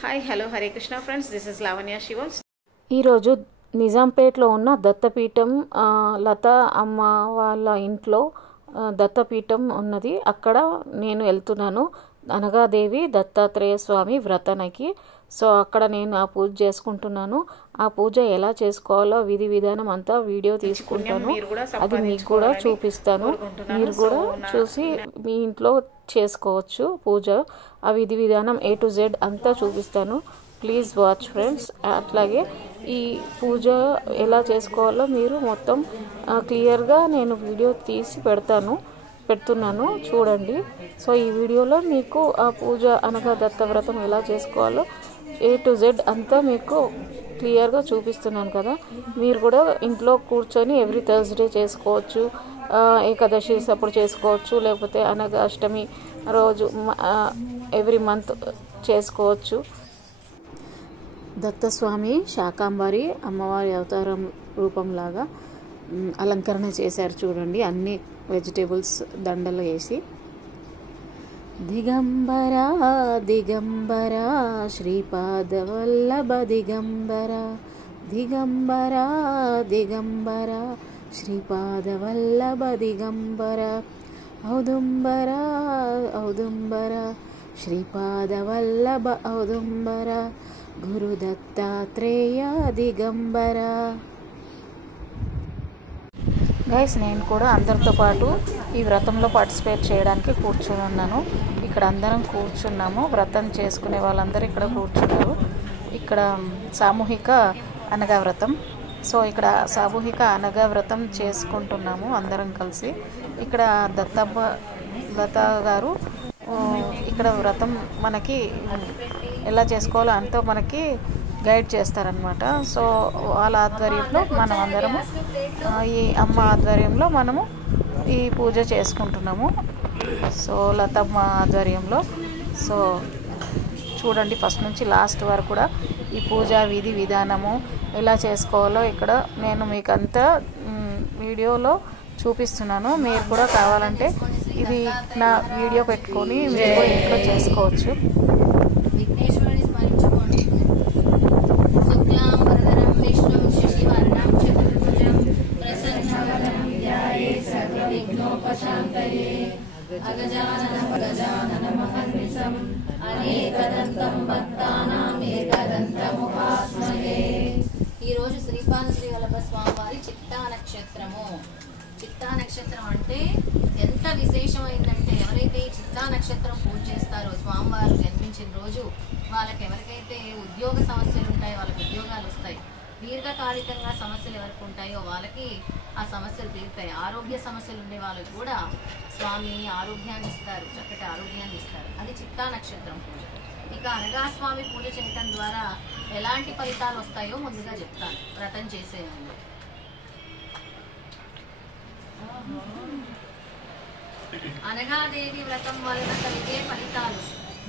Hi hello Hare Krishna friends, this is Lavanya Shivam. ఈరోజు నిజాంపేట్లో ఉన్న దత్తపీఠం లత అమ్మ వాళ్ళ ఇంట్లో దత్తపీఠం ఉన్నది. అక్కడ నేను వెళ్తున్నాను. అనగాదేవి దత్తాత్రేయ స్వామి వ్రతానికి. సో అక్కడ నేను ఆ పూజ చేసుకుంటున్నాను. ఆ పూజ ఎలా చేసుకోవాలో విధి విధానం అంతా వీడియో తీసుకుంటాను. అది మీకు కూడా చూపిస్తాను. మీరు కూడా చూసి మీ ఇంట్లో చేసుకోవచ్చు పూజ. ఆ విధి విధానం A to Z అంతా చూపిస్తాను. Please watch friends. అట్లాగే ఈ పూజ ఎలా చేసుకోవాలో మీరు మొత్తం క్లియర్గా నేను వీడియో తీసి పెడుతున్నాను చూడండి. సో ఈ వీడియోలో మీకు ఆ పూజ అనగా దత్తవ్రతం ఎలా చేసుకోవాలో A to Z అంతా మీకు క్లియర్గా చూపిస్తున్నాను కదా. మీరు కూడా ఇంట్లో కూర్చొని ఎవ్రీ థర్స్డే చేసుకోవచ్చు, ఏకాదశి అప్పుడు చేసుకోవచ్చు, లేకపోతే అనగా అష్టమి రోజు ఎవ్రీ మంత్ చేసుకోవచ్చు. దత్తస్వామి శాకాంబరి అమ్మవారి అవతారం రూపంలాగా అలంకరణ చేశారు చూడండి. అన్ని వెజిటేబుల్స్ దండలు వేసి. దిగంబరా దిగంబరా శ్రీపాదవల్లభ దిగంబరా, దిగంబరా దిగంబరా శ్రీపాదవల్లభ దిగంబరా, ఔదుంబరా ఔదుంబరా శ్రీపాదవల్లభ ఔదుంబరా, గురు దత్తాత్రేయ దిగంబరా. గైస్, నేను కూడా అందరితో పాటు ఈ వ్రతంలో పార్టిసిపేట్ చేయడానికి కూర్చుని ఉన్నాను. ఇక్కడ అందరం కూర్చున్నాము. వ్రతం చేసుకునే వాళ్ళందరూ ఇక్కడ కూర్చున్నారు. ఇక్కడ సామూహిక అనగా వ్రతం. సో ఇక్కడ సామూహిక అనగా వ్రతం చేసుకుంటున్నాము అందరం కలిసి. ఇక్కడ లత గారు ఇక్కడ వ్రతం మనకి ఎలా చేసుకోవాలో అంతా మనకి గైడ్ చేస్తారనమాట. సో వాళ్ళ ఆధ్వర్యంలో మనం అందరము, ఈ అమ్మ ఆధ్వర్యంలో మనము ఈ పూజ చేసుకుంటున్నాము. సో లతమ్మ ఆధ్వర్యంలో. సో చూడండి, ఫస్ట్ నుంచి లాస్ట్ వరకు కూడా ఈ పూజా విధి విధానము ఎలా చేసుకోవాలో ఇక్కడ నేను మీకు అంతా వీడియోలో చూపిస్తున్నాను. మీరు కూడా కావాలంటే ఇది నా వీడియో పెట్టుకొని మీరు ఇంట్లో చేసుకోవచ్చు. ఈరోజు శ్రీపాద శ్రీ వల్లభ స్వామివారి చిత్తా నక్షత్రము. చిత్తా నక్షత్రం అంటే ఎంత విశేషమైందంటే, ఎవరైతే ఈ చిత్తా నక్షత్రం పూజ చేస్తారో స్వామివారు జన్మించిన రోజు వాళ్ళకి ఎవరికైతే ఉద్యోగ సమస్యలు ఉంటాయో వాళ్ళకి ఉద్యోగాలు వస్తాయి. దీర్ఘకాలికంగా సమస్యలు ఎవరికి ఉంటాయో వాళ్ళకి ఆ సమస్యలు తీరుతాయి. ఆరోగ్య సమస్యలు ఉండే వాళ్ళకి కూడా స్వామి ఆరోగ్యాన్ని ఇస్తారు, చక్కటి ఆరోగ్యాన్ని ఇస్తారు. అది చిత్తా నక్షత్రం పూజ. ఇక అనగాస్వామి పూజ చేయటం ద్వారా ఎలాంటి ఫలితాలు వస్తాయో ముందుగా చెప్తాను వ్రతం చేసే ముందు. అనగాదేవి వ్రతం వలన కలిగే ఫలితాలు: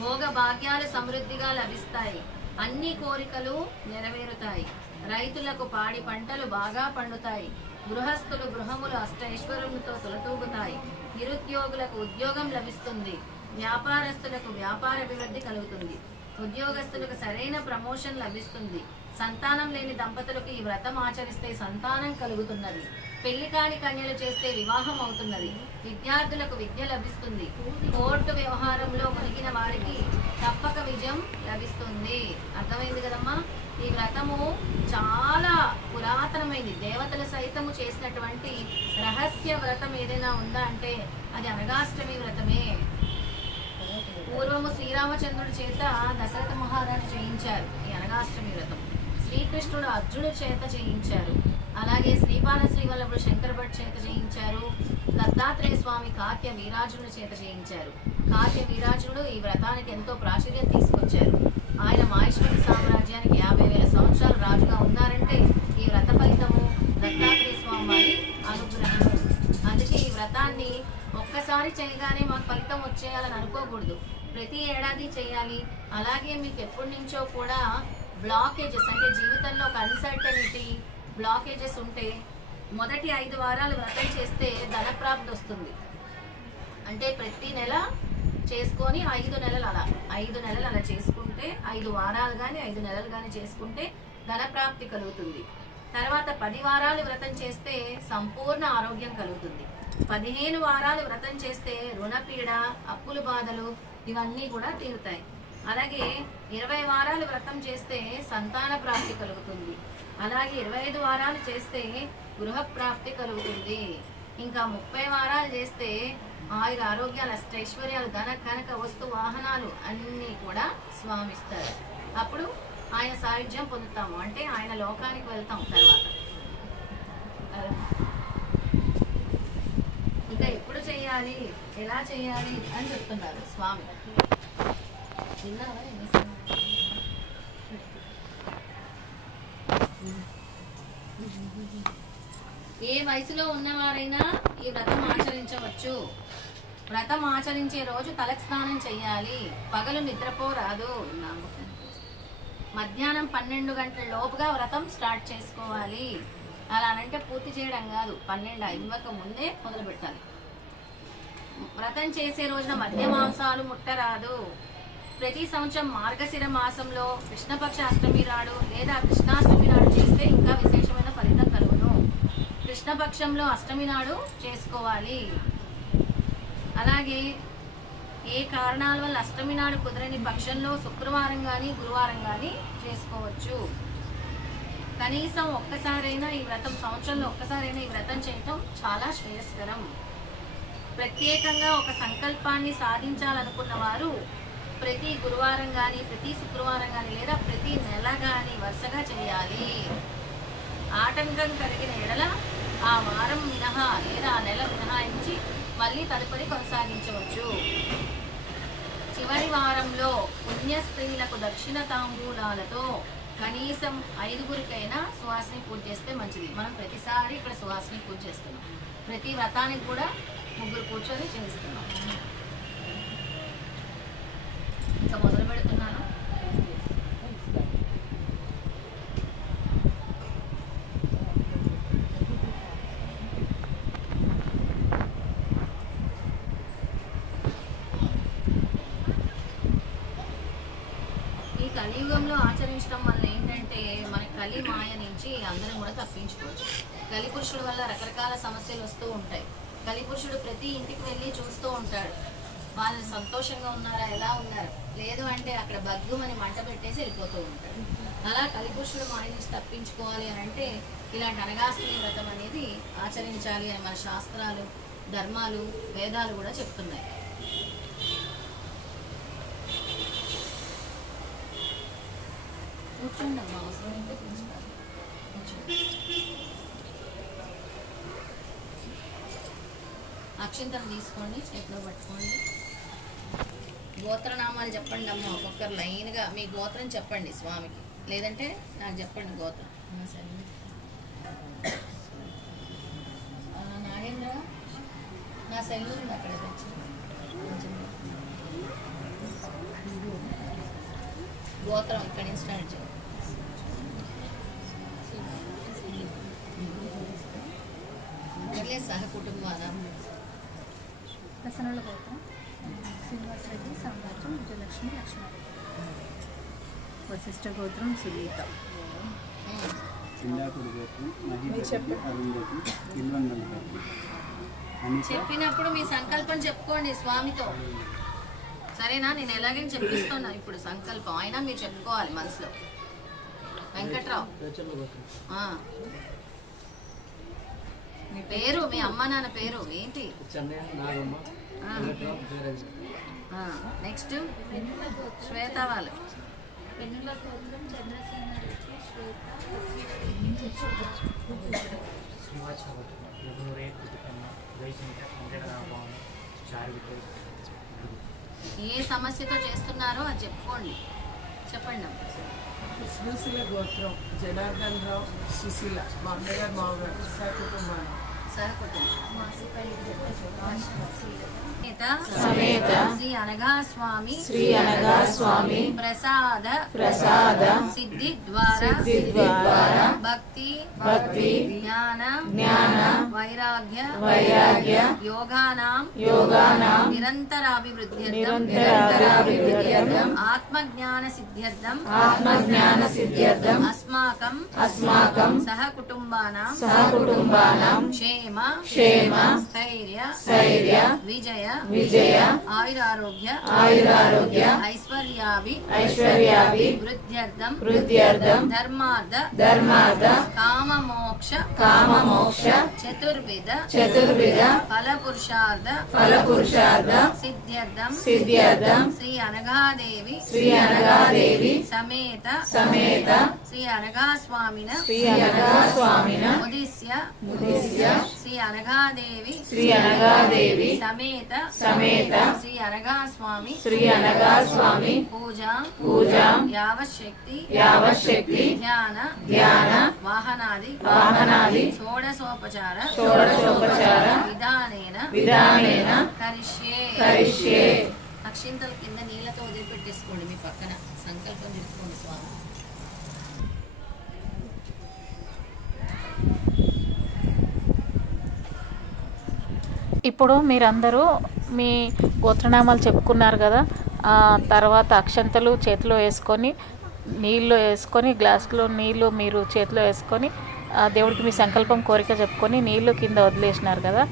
భోగ భాగ్యాలు సమృద్ధిగా లభిస్తాయి, అన్ని కోరికలు నెరవేరుతాయి, రైతులకు పాడి పంటలు బాగా పండుతాయి, గృహస్థులు గృహములు అష్టైశ్వర్యములతో తొలతూగుతాయి, నిరుద్యోగులకు ఉద్యోగం లభిస్తుంది, వ్యాపారస్తులకు వ్యాపార అభివృద్ధి కలుగుతుంది, ఉద్యోగస్తులకు సరైన ప్రమోషన్ లభిస్తుంది, సంతానం లేని దంపతులకు ఈ వ్రతం ఆచరిస్తే సంతానం కలుగుతున్నది, పెళ్లి కాని కన్యలు చేస్తే వివాహం అవుతున్నది, విద్యార్థులకు విద్య లభిస్తుంది, కోర్టు వ్యవహారంలో మునిగిన వారికి తప్పక విజయం లభిస్తుంది. అర్థమైంది కదమ్మా? ఈ వ్రతము చాలా పురాతనమైంది. దేవతలు సైతము చేసినటువంటి రహస్య వ్రతం ఏదైనా ఉందా అంటే అది అనగాష్టమి వ్రతమే. పూర్వము శ్రీరామచంద్రుడి చేత దశరథ మహారాజు చేయించారు ఈ అనగాష్టమి వ్రతం. శ్రీకృష్ణుడు అర్జునుడి చేత చేయించారు. అలాగే శ్రీపాద శ్రీవల్లభుడు శంకర భట్ చేత చేయించారు. దత్తాత్రేయ స్వామి కాత్య వీరాజునుడి చేత చేయించారు. కాత్య వీరాజునుడు ఈ వ్రతానికి ఎంతో ప్రాచుర్యం తీసుకొచ్చారు. ఆయన మాహేశ్వరి సామ్రాజ్యానికి 50,000 సంవత్సరాలు రాజుగా ఉన్నారంటే ఈ వ్రత ఫలితము దత్తాత్రేయ స్వామి వారి అనుగ్రహము. అందుకే ఈ వ్రతాన్ని ఒక్కసారి చేయగానే మాకు ఫలితం వచ్చేయాలని అనుకోకూడదు. ప్రతి ఏడాది చేయాలి. అలాగే మీకు ఎప్పటి నుంచో కూడా బ్లాకేజెస్ అంటే జీవితంలో ఒక అన్సర్టనిటీ బ్లాకేజెస్ ఉంటే మొదటి 5 వారాలు వ్రతం చేస్తే ధనప్రాప్తి వస్తుంది. అంటే ప్రతి నెల చేసుకొని 5 నెలలు అలా 5 నెలలు అలా చేసుకుంటే 5 వారాలు కానీ 5 నెలలు కానీ చేసుకుంటే ధనప్రాప్తి కలుగుతుంది. తర్వాత 10 వారాలు వ్రతం చేస్తే సంపూర్ణ ఆరోగ్యం కలుగుతుంది. 15 వారాలు వ్రతం చేస్తే రుణపీడ, అప్పుల బాధలు ఇవన్నీ కూడా తీరుతాయి. అలాగే 20 వారాలు వ్రతం చేస్తే సంతాన ప్రాప్తి కలుగుతుంది. అలాగే 25 వారాలు చేస్తే గృహ ప్రాప్తి కలుగుతుంది. ఇంకా 30 వారాలు చేస్తే ఆయుర ఆరోగ్యాలు, అష్టైశ్వర్యాలు, ధన కనక వస్తు వాహనాలు అన్నీ కూడా స్వామిస్తారు. అప్పుడు ఆయన సాయుధ్యం పొందుతాము, అంటే ఆయన లోకానికి వెళ్తాం. తర్వాత ఇంకా ఎప్పుడు చేయాలి, ఎలా చేయాలి అని చెప్తున్నారు స్వామి. ఏ వయసులో ఉన్నవారైనా ఈ వ్రతం ఆచరించవచ్చు. వ్రతం ఆచరించే రోజు తలకు స్నానం చెయ్యాలి. పగలు నిద్రపోరాదు. మధ్యాహ్నం 12 గంటల లోపుగా వ్రతం స్టార్ట్ చేసుకోవాలి. అలా అంటే పూర్తి చేయడం కాదు, 12 అవ్వక ముందే మొదలు పెట్టాలి. వ్రతం చేసే రోజున మద్య మాంసాలు ముట్టరాదు. ప్రతి సంవత్సరం మార్గశిర మాసంలో కృష్ణపక్ష అష్టమి నాడు లేదా కృష్ణాష్టమి నాడు చేస్తే ఇంకా విశేషమైన ఫలితం కలుగును. కృష్ణపక్షంలో అష్టమి నాడు చేసుకోవాలి. అలాగే ఏ కారణాల వల్ల అష్టమి నాడు కుదరని పక్షంలో శుక్రవారం కానీ గురువారం కానీ చేసుకోవచ్చు. కనీసం ఒక్కసారైనా ఈ వ్రతం, సంవత్సరంలో ఒక్కసారైనా ఈ వ్రతం చేయటం చాలా శ్రేయస్కరం. ప్రత్యేకంగా ఒక సంకల్పాన్ని సాధించాలనుకున్న వారు ప్రతి గురువారం కానీ, ప్రతి శుక్రవారం కానీ, లేదా ప్రతి నెల కానీ వరుసగా చేయాలి. ఆటంకం కలిగిన ఎడల ఆ వారం మినహా లేదా ఆ నెల మినహాయించి మళ్ళీ తదుపరి కొనసాగించవచ్చు. చివరి వారంలో పుణ్య స్త్రీలకు దక్షిణ తాంబూలాలతో కనీసం 5గురికైనా సువాసిని పూజ చేస్తే మంచిది. మనం ప్రతిసారి ఇక్కడ సువాసిని పూజ చేస్తున్నాం. ప్రతి వ్రతానికి కూడా 3 కూర్చొని చేస్తున్నాం. ఇంకా మొదలు పెడుతున్నాను. ఈ కలియుగంలో ఆచరించడం వల్ల ఏంటంటే మన కలి మాయ నుంచి అందరం కూడా తప్పించుకోవచ్చు. కలిపురుషుడు వల్ల రకరకాల సమస్యలు వస్తూ ఉంటాయి. కలిపురుషుడు ప్రతి ఇంటికి వెళ్ళి చూస్తూ ఉంటాడు, వాళ్ళు సంతోషంగా ఉన్నారా, ఎలా ఉన్నారు, లేదు అంటే అక్కడ బగ్గుమని మంట పెట్టేసి వెళ్ళిపోతూ ఉంటాడు. అలా కలిపురుషుడు మాయ నుంచి తప్పించుకోవాలి అని అంటే ఇలాంటి అనగాష్టమి వ్రతం అనేది ఆచరించాలి అని మన శాస్త్రాలు, ధర్మాలు, వేదాలు కూడా చెప్తున్నాయి. కూర్చోండి అమ్మా, అవసరం అయితే కూర్చుంటారు. అక్షింతలు తీసుకోండి, చేతిలో పట్టుకోండి. గోత్రనామాలు చెప్పండి అమ్మ, ఒక్కొక్కరు లైన్గా మీ గోత్రం చెప్పండి స్వామికి, లేదంటే నాకు చెప్పండి గోత్రం. సరే నాగేంద్ర, నా సెల్లూరు అక్కడ తెచ్చి గోత్రం ఇక్కడి నుంచి స్టార్ట్ చేయండి. సహ కుటుంబాన ప్రసన్నల గోత్రం శ్రీనివాసరెడ్డి, సామ్రాజ్యం, విజయలక్ష్మి, లక్ష్మారెడ్డి. వశిష్ఠ గోత్రం సునీత. చెప్పినప్పుడు మీ సంకల్పం చెప్పుకోండి స్వామితో, సరేనా? నేను ఎలాగైనా చెప్పిస్తున్నా ఇప్పుడు సంకల్పం, అయినా మీరు చెప్పుకోవాలి మనసులో. వెంకట్రావు, మీ పేరు, మీ అమ్మ నాన్న పేరు ఏంటి? నెక్స్ట్ శ్వేత వాళ్ళు. ఏ సమస్యతో చేస్తున్నారో అది చెప్పుకోండి, చెప్పండి. సుశీల గోత్రం జనార్దన్ రావు, సుశీల, మా అమ్మగారు, మామగారు, కుటుంబాన్ని. సమేత శ్రీ అనగా స్వామి ప్రసాద సిద్ధి ద్వారా భక్తి జ్ఞాన వైరాగ్య యోగానాం నిరంతరాభివృద్ధ్యర్థం ఆత్మజ్ఞాన సిద్ధ్యర్థం అస్మాకం సహ కుటుంబానాం క్షేమ స్థైర్య విజయ ఆయురారోగ్య ఐశ్వర్యాభి వృద్ధ్యర్థం ధర్మార్థ కామమోక్ష చతుర్విధ ఫలపురుషార్థ సిద్ధ్యర్థం శ్రీ అనగాదేవి సమేత శ్రీ అనగా స్వామిన ఉదిస్య శ్రీ అనగాదేవి సమేత శ్రీ అనగా స్వామి పూజా యావశక్తి ధ్యాన వాహనాది షోడశోపచార విధానేన కరిష్యే. అక్షింతల కింద నీళ్లతో వదిలిపెట్టేసుకోండి, మీ పక్కన సంకల్పం తీసుకోండి స్వామి. ఇప్పుడు మీరందరూ మీ గోత్రనామాలు చెప్పుకున్నారు కదా. తర్వాత అక్షంతలు చేతిలో వేసుకొని నీళ్ళు వేసుకొని గ్లాసులో నీళ్ళు మీరు చేతిలో వేసుకొని దేవుడికి మీ సంకల్పం కోరిక చెప్పుకొని నీళ్ళు కింద వదిలేసినారు కదా.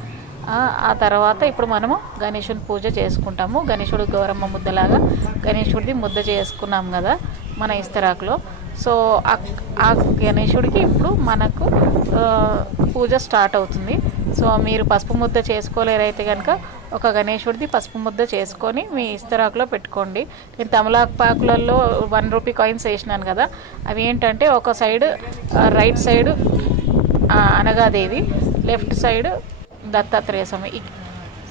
ఆ తర్వాత ఇప్పుడు మనము గణేశుని పూజ చేసుకుంటాము. గణేశుడు గౌరమ్మ ముద్దలాగా గణేశుడిది ముద్ద చేసుకున్నాం కదా మన ఇస్తరాకులో. సో ఆ గణేశుడికి ఇప్పుడు మనకు పూజ స్టార్ట్ అవుతుంది. సో మీరు పసుపు ముద్ద చేసుకోలేరైతే కనుక ఒక గణేశుడిది పసుపు ముద్ద చేసుకొని మీ ఇస్తరాకులో పెట్టుకోండి. నేను తమలపాకులలో 1 రూపీ కాయిన్స్ వేసినాను కదా, అవి ఏంటంటే ఒక side right side Anaghadevi, left side Dattatreya Swami.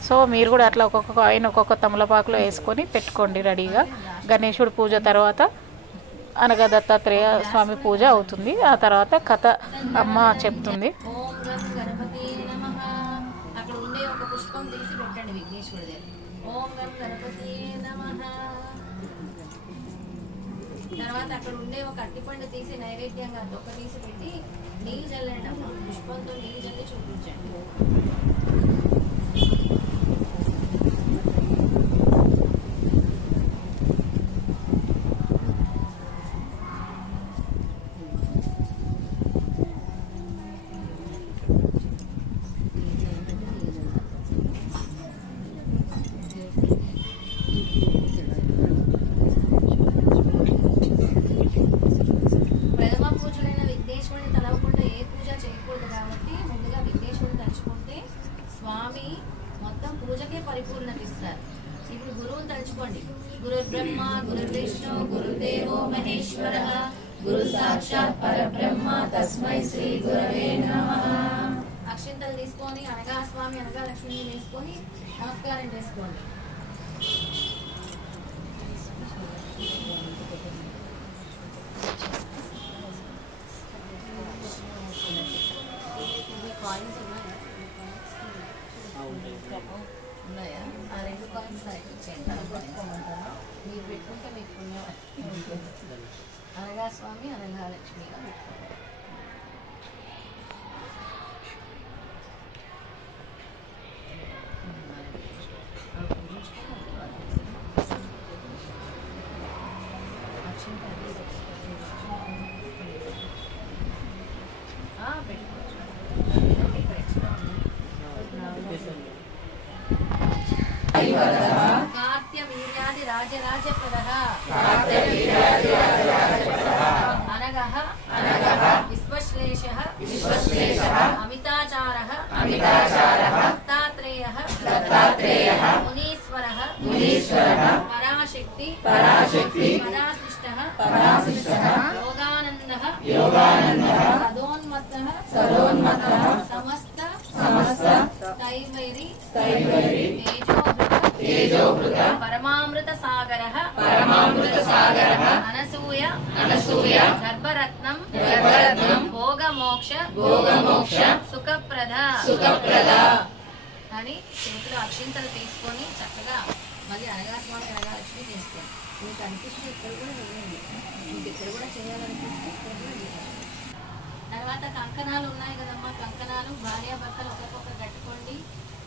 So మీరు కూడా అట్లా ఒక్కొక్క కాయిన్ ఒక్కొక్క తమలపాకులో వేసుకొని పెట్టుకోండి రెడీగా. గణేశుడి పూజ తర్వాత అనగా దత్తాత్రేయ స్వామి పూజ అవుతుంది. ఆ తర్వాత కథ అమ్మ చెప్తుంది. అక్కడ ఉండే ఒక పుష్పం తీసి పెట్టండి విఘ్నేశ్వరుడి. ఓం గం గణపతి నమః. తర్వాత అక్కడ ఉండే ఒక అట్టిపండు తీసి నైవేద్యంగా తొక్క తీసి పెట్టి నీళ్ళు చల్లండి అమ్మ. పుష్పంతో నీళ్ళు చల్లి చూపించండి. పరిపూర్ణత ఇస్తారు. ఇప్పుడు గురువుని తలుచుకోండి. గురుర్ బ్రహ్మ గురుర్ విష్ణు గురుదేవో మహేశ్వరః గురు సాక్షాత్ పరబ్రహ్మ తస్మై శ్రీ గురవే నమః. అక్షింతలు తీసుకొని అనగా స్వామి అనగా లక్ష్మిని తీసుకొని నమస్కారం చేసుకోండి. కాయిన్స్ ఉన్నాయా? ఆ 2 కాయిన్స్ పెట్టుకోమంటారా? మీరు పెట్టుకుంటే మీకు పుణ్యం. అనగా స్వామి అనగా లక్ష్మిగా పెట్టుకోండి. కార్త్యవీర్యాది రాజరాజపదః అనగః విశ్వశ్లేషః అమితాచారః దత్తాత్రేయః మునీశ్వరః పరాశక్తి పరాశిష్టః యోగానందః సదోన్మత్తః సమస్త కైవైరి తేజోభృత పరమామృత సాగరః అనసూయ గర్భరత్నం భోగ భోగమోక్ష సుఖప్రద అని చేతిలో అక్షింతలు తీసుకొని చక్కగా మళ్ళీ అనగాస్వామి అనగాలక్ష్మి తీసుకోండి. మీకు అనిపిస్తే ఇక్కడ కూడా వేయండి, మీకు ఇక్కడ కూడా చేయాలనిపిస్తే ఇక్కడ కూడా చేయాలి. తర్వాత కంకణాలు ఉన్నాయి కదమ్మా, కంకణాలు భార్యాభర్తలు ఒకరికొకరు కట్టుకోండి,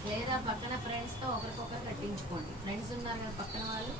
లేదా పక్కన ఫ్రెండ్స్తో ఒకరికొకరు కట్టించుకోండి. ఫ్రెండ్స్ ఉన్నారు కదా పక్కన వాళ్ళు.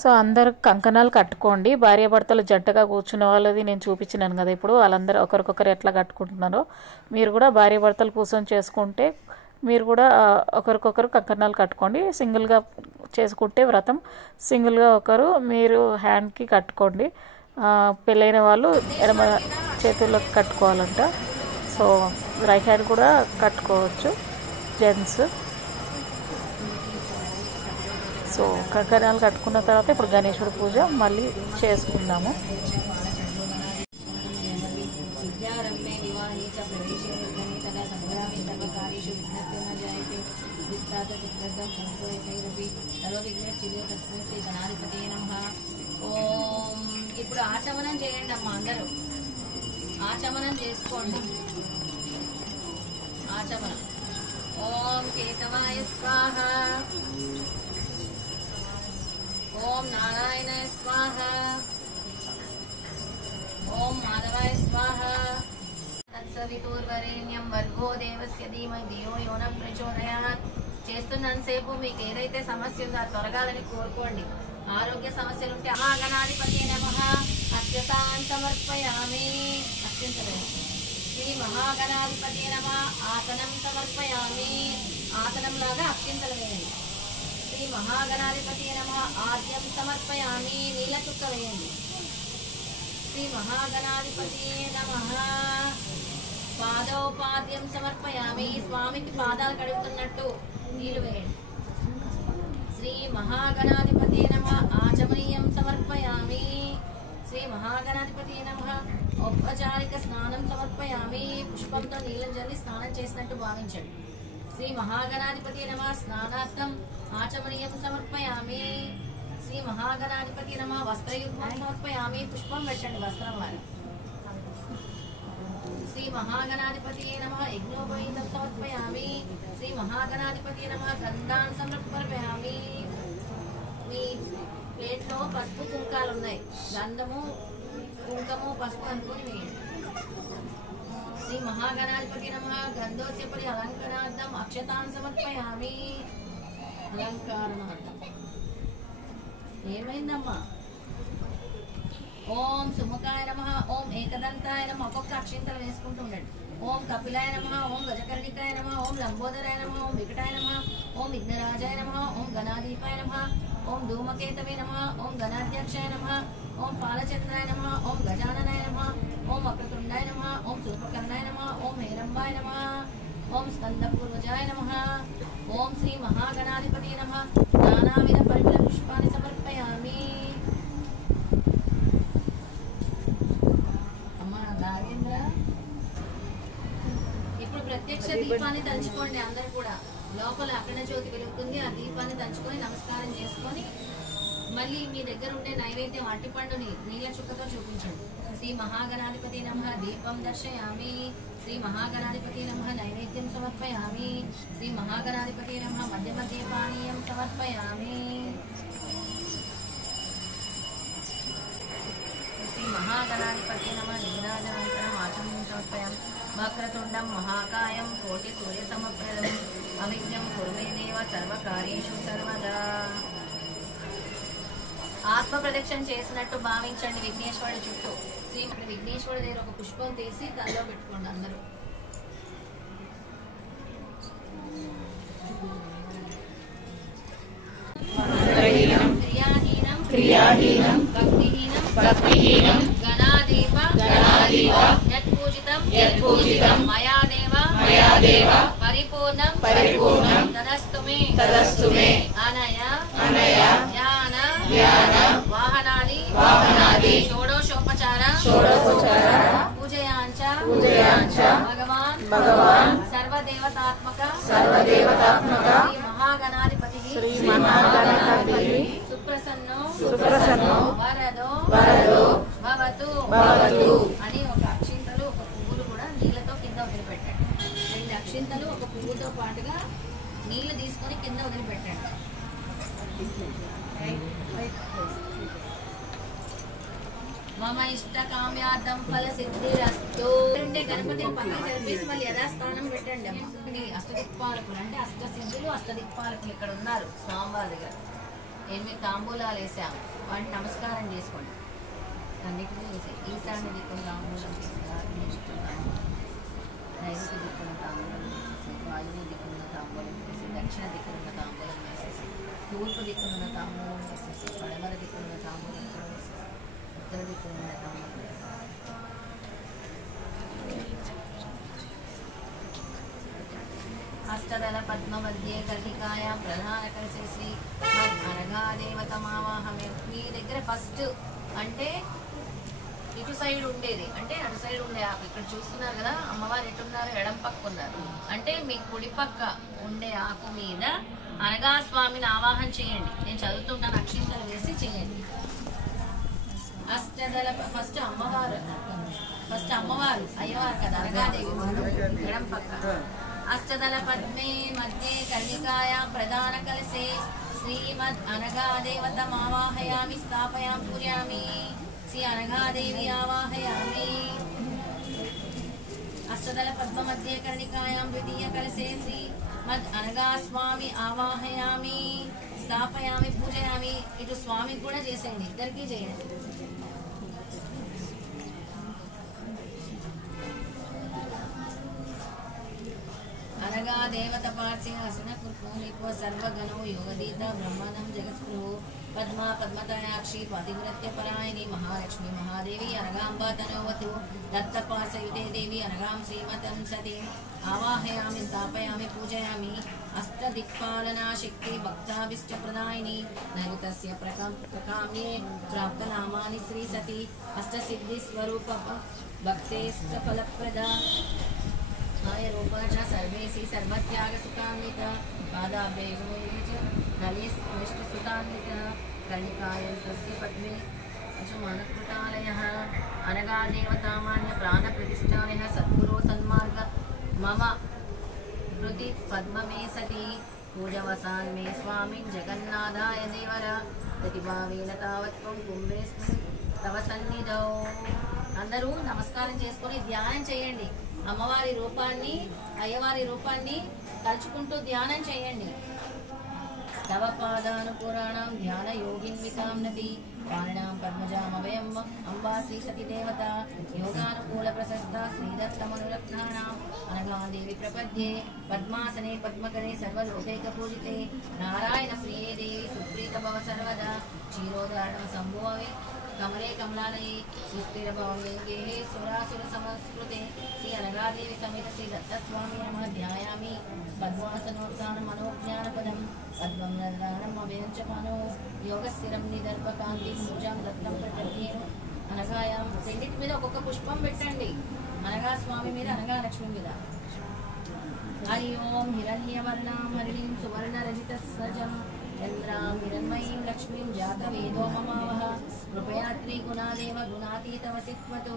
సో అందరు కంకణాలు కట్టుకోండి. భార్యాభర్తలు జంటగా కూర్చున్న వాళ్ళది నేను చూపించినాను కదా ఇప్పుడు, వాళ్ళందరూ ఒకరికొకరు ఎట్లా కట్టుకుంటున్నారో మీరు కూడా భార్యాభర్తలు కూర్చొని చేసుకుంటే మీరు కూడా ఒకరికొకరు కంకణాలు కట్టుకోండి. సింగిల్గా చేసుకుంటే వ్రతం సింగిల్గా ఒకరు మీరు హ్యాండ్కి కట్టుకోండి. పెళ్ళైన వాళ్ళు ఎడమ చేతుల్లోకి కట్టుకోవాలంట. సో రైట్ హ్యాండ్ కూడా కట్టుకోవచ్చు జెంట్స్. సో కంకణాలు కట్టుకున్న తర్వాత ఇప్పుడు గణేశుడి పూజ మళ్ళీ చేసుకుందాము. ఇప్పుడు ఆచమనం చేయండి అమ్మా, అందరూ ఆచమనం చేసుకోండి. ఆచమనం. ఓం కేశవాయ స్వాహ, ఓం నారాయణాయ స్వాహ, ఓం మాధవాయ స్వాహ. తత్సవితుర్వరేణ్యం భర్గో దేవస్య ధీమహి ధియో యో నః ప్రచోదయాత్. చేస్తున్నంతసేపు మీకు ఏదైతే సమస్య ఉందో అది తొలగాలని కోరుకోండి. ఆరోగ్య సమస్యలుంటే మహాగణాధిపతి నమః అత్యతాన్ సమర్పయామి. అత్యంతలేదు. శ్రీ మహాగణాధిపతి నమః ఆసనం సమర్పయామి. ఆసనం లాగా అత్యంతలు వేయండి. శ్రీ మహాగణాధిపతి నమః ఆద్యం సమర్పయామి. నీళ్ళ చుక్క వేయండి. శ్రీ మహాగణాధిపతి నమః పాదోపాద్యం సమర్పయామి. స్వామికి పాదాలు కడుగుతున్నట్టు నీళ్ళు వేయండి. శ్రీ మహాగణాధిపతి నమః ఆచమనీయం సమర్పయామి. శ్రీ మహాగణాధిపతి నమః ఔపచారిక స్నానం సమర్పయామి. పుష్పంతో నీళ్ళని జల్లి స్నానం చేసినట్టు భావించండి. శ్రీ మహాగణాధిపతి నమః స్నానార్థం ఆచమనీయం సమర్పయామి. శ్రీ మహాగణాధిపతి నమః వస్త్రయుగ్మం సమర్పయామి. పుష్పం పెట్టండి వస్త్రం వారి. శ్రీ మహాగణాధిపతి నమః యజ్ఞోపవీతం సమర్పయామి. శ్రీ మహాగణాధిపతి నమః గంధాన్ సమర్పయామి. మీ ప్లేట్లో పసుపు కుంకాలు ఉన్నాయి, గంధము కుంకము పసుపు అనుకుని వేయండి. శ్రీ మహాగణాధిపతి నమః గంధోస్యపరి అలంకరణార్థం అక్షతాన్ సమర్పయామి. అలంకరణార్థం ఏమైందమ్మా? ఓం సుముఖాయ నమః, ఓం ఏకదంతాయ నమః. ఒక్కొక్క అక్షింతలు వేసుకుంటూ ఉండండి. ఓం కపిలాయ నమః, ఓం గజకర్ణికాయ నమః, ఓం లంబోదరాయ నమః, ఓం వికటాయ నమః, ఓం విఘ్నరాజాయ నమః, ఓం గణాధీపాయ నమః, ఓం ధూమకేతవే నమః, ఓం గణాధ్యక్షాయ నమః, ఓం పాలచంద్రాయ నమః, ఓం గజాననాయ నమః, ఓం వక్రతుండాయ నమః, ఓం శూర్పకర్ణాయ నమః, ఓం హేరంబాయ నమః, ఓం స్కందపూర్వజాయ నమః. ఓం శ్రీ మహాగణాధిపతి నమః నానావిధ పరిమళ పుష్పాన్ని సమర్పయామి. ఇప్పుడు ప్రత్యక్ష దీపాన్ని తలుచుకోండి. అందరూ కూడా లోపల అఖండ జ్యోతి వెలుగుతుంది. ఆ దీపాన్ని తలుచుకొని నమస్కారం చేసుకొని మళ్ళీ మీ దగ్గర ఉండే నైవేద్యం అరటిపండుని నీళ్ళ చుక్కతో చూపించండి. శ్రీ మహాగణాధిపతి నమః దీపం దర్శయామి. శ్రీ మహాగణాధిపతి నమః నైవేద్యం సమర్పయామి. శ్రీ మహాగణాధిపతి నమః మధ్య మధ్య పానీయం సమర్పయామి. శ్రీ మహాగణాధిపతి నమః నీరాజనానంతరం ఆచమనం సమర్పయామి. వక్రతుండం మహాకాయం కోటి సూర్య సమప్రదం అవిఘ్నం కుర్మే దేవ సర్వకార్యేషు సర్వదా. ఆత్మ ప్రదక్షిణ చేసినట్టు భావించండి విఘ్నేశ్వరుడు చుట్టూ. శ్రీ విఘ్నేశ్వరుడు దగ్గర ఒక పుష్పం తీసి తలలో పెట్టుకోండి అందరూ. క్రియాహీనం భక్తిహీనం గణాదీప యత్పూజితం మయా దేవ పరిపూర్ణం తదస్తు మే అనయ ధ్యాన వాహనాది షోడశోపచార పూజయాంచ భగవాన్ సర్వదేవతాత్మక శ్రీ మహాగణాధిపతి సుప్రసన్నో వరదో భవతు అని ఒక అక్షింతలు ఒక పువ్వులు కూడా నీళ్ళతో కింద వదిలిపెట్టండి. 2 అక్షింతలు ఒక పువ్వుతో పాటుగా నీళ్లు తీసుకొని కింద వదిలిపెట్టండి. మమ ఇష్ట కామ్యార్థం ఫల సిద్ధిరస్తు. అంటే గణపతిని పక్కన జరిపేసి మళ్ళీ యథాస్థానం పెట్టండి. అష్టదిక్పాలకులు అంటే అష్టసిద్ధులు అష్టదిక్పాలకులు ఇక్కడ ఉన్నారు. స్వామివారి దగ్గర 8 తాంబూలాలు వేసాము. వాటిని నమస్కారం చేసుకోండి. అన్నిటినీ వేసి ఈశాన్య దిక్కున తాంబూలం వేసేసి, నైరుతి దిక్కున తాంబూలం వేసేసి, వాయువ్య దిక్కున తాంబూలం వేసేసి, దక్షిణ దిక్కున తాంబూలం వేసేసి, తూర్పు దిక్కున తాంబూలం వేసేసి, పడమర దిక్కున తాంబూలం వేసేసి, ఉత్తర దిక్కున తాంబూలం అష్టదళ పద్మ మధ్య కటికాయ ప్రధాన కలిసి శ్రీ అనగా దేవతమావాహమే. మీ దగ్గర ఫస్ట్ అంటే ఇటు సైడ్ ఉండేది, అంటే అటు సైడ్ ఉండే ఆకు ఇక్కడ చూస్తున్నారు కదా, అమ్మవారు ఎటున్నారు, ఎడం పక్క ఉన్నారు. అంటే మీ కుడి పక్క ఉండే ఆకు మీద అనగా స్వామిని ఆవాహన చేయండి. నేను చదువుతుంటాను, అక్షింతలు వేసి చేయండి. అష్టదళ ఫస్ట్ అమ్మవారు అయ్యవారు కదా, అనగాదేవి ఎడం పక్క. అష్టదళ పద్మే మధ్య కర్ణికాయ ప్రధాన కలసే శ్రీమద్ అనగాదేవతమావాహయామి స్థాపయామి పూజయామి. శ్రీ అనగాదేవి ఆవాహయామి. అష్టదళ పద్మ మధ్య కర్ణికాయాం ద్వితీయ కలసే శ్రీమద్ అనగా స్వామి ఆవాహయామి స్థాపయామి పూజయామి. ఇటు స్వామికి కూడా చేసేయండి, ఇద్దరికి చేయండి. అనగా దేవత పార్శ్యాసన కుర్పూలికో సర్వగణో యోగదీత బ్రహ్మాండం జగత్స్పృహో పద్మా పద్మతయాక్షి పతివ్రత్య పరాయణి మహాలక్ష్మి మహాదేవి అనగాంబ తనోవతు దత్తపార్శ్వయుతే దేవి అనగాం శ్రీమతం సతీ ఆవాహయామి స్థాపయామి పూజయామి. అష్టదిక్పాలనా శక్తి భక్తాభిష్ట ప్రదాయిని నైరుతస్య ప్రకామ్యే ప్రాప్తనామాని శ్రీ సతీ అష్టసిద్ధి స్వరూప భక్తేష్ట ఫలప్రద रूपा सर्वेसी सर्वत्याग सुखान्वित पादाभ्येष नलिष्ट सुतान्वित कलिकायन्तस्य पद्मे अशुमानकृतालयः अनगा देवतामान्य प्राणप्रतिष्ठालयः सद्गुरो सन्मार्ग मम कृति पद्ममे सती पूजवसान् मे स्वामिन् जगन्नाथाय देवर प्रतिभावेन तावत्त्वं कुम्भेऽस्मिन् तव सन्निधौ. అందరూ నమస్కారం చేసుకొని ధ్యానం చేయండి. అమ్మవారి రూపాన్ని అయ్యవారి రూపాన్ని తలుచుకుంటూ ధ్యానం చేయండి. తవ పాదానుపురాణం ధ్యాన యోగిన్వితాం నది పాణినాం పద్మజామభయం అంబా శ్రీ సతీ దేవత యోగానుకూల ప్రశస్త శ్రీదత్తమనురత్నానాం అనగాదేవి ప్రపద్యే పద్మాసనే పద్మకరే సర్వలోకైక పూజితే నారాయణ ప్రియే దేవి సుప్రీత భవ సర్వదా క్షీరోదారణం సంభోవే कमले कमलालये सुस्थिर भवंगे सुरासुर समस्कृते श्री अनगादेवी समेत श्री दत्तस्वामी नमः ध्यायामि. पद्मासनोत्थान मनोज्ञानपदं पद्मं नदानं अभयञ्च मनो योगस्थिरं निदर्पकान्ति पूजां दत्तं प्रत्यये అనగాయాం. రెండింటి మీద ఒక్కొక్క పుష్పం పెట్టండి. అనగా స్వామి మీద, అనగా లక్ష్మి మీద. హరి ఓం హిరణ్యవర్ణాం హరిణీం సువర్ణరజిత సజం చంద్రాం హిరణ్మయీం లక్ష్మీం జాతవేదో మమావహ కృపయా త్రిగుణాదేవ గుణాతీతవసిత్వతో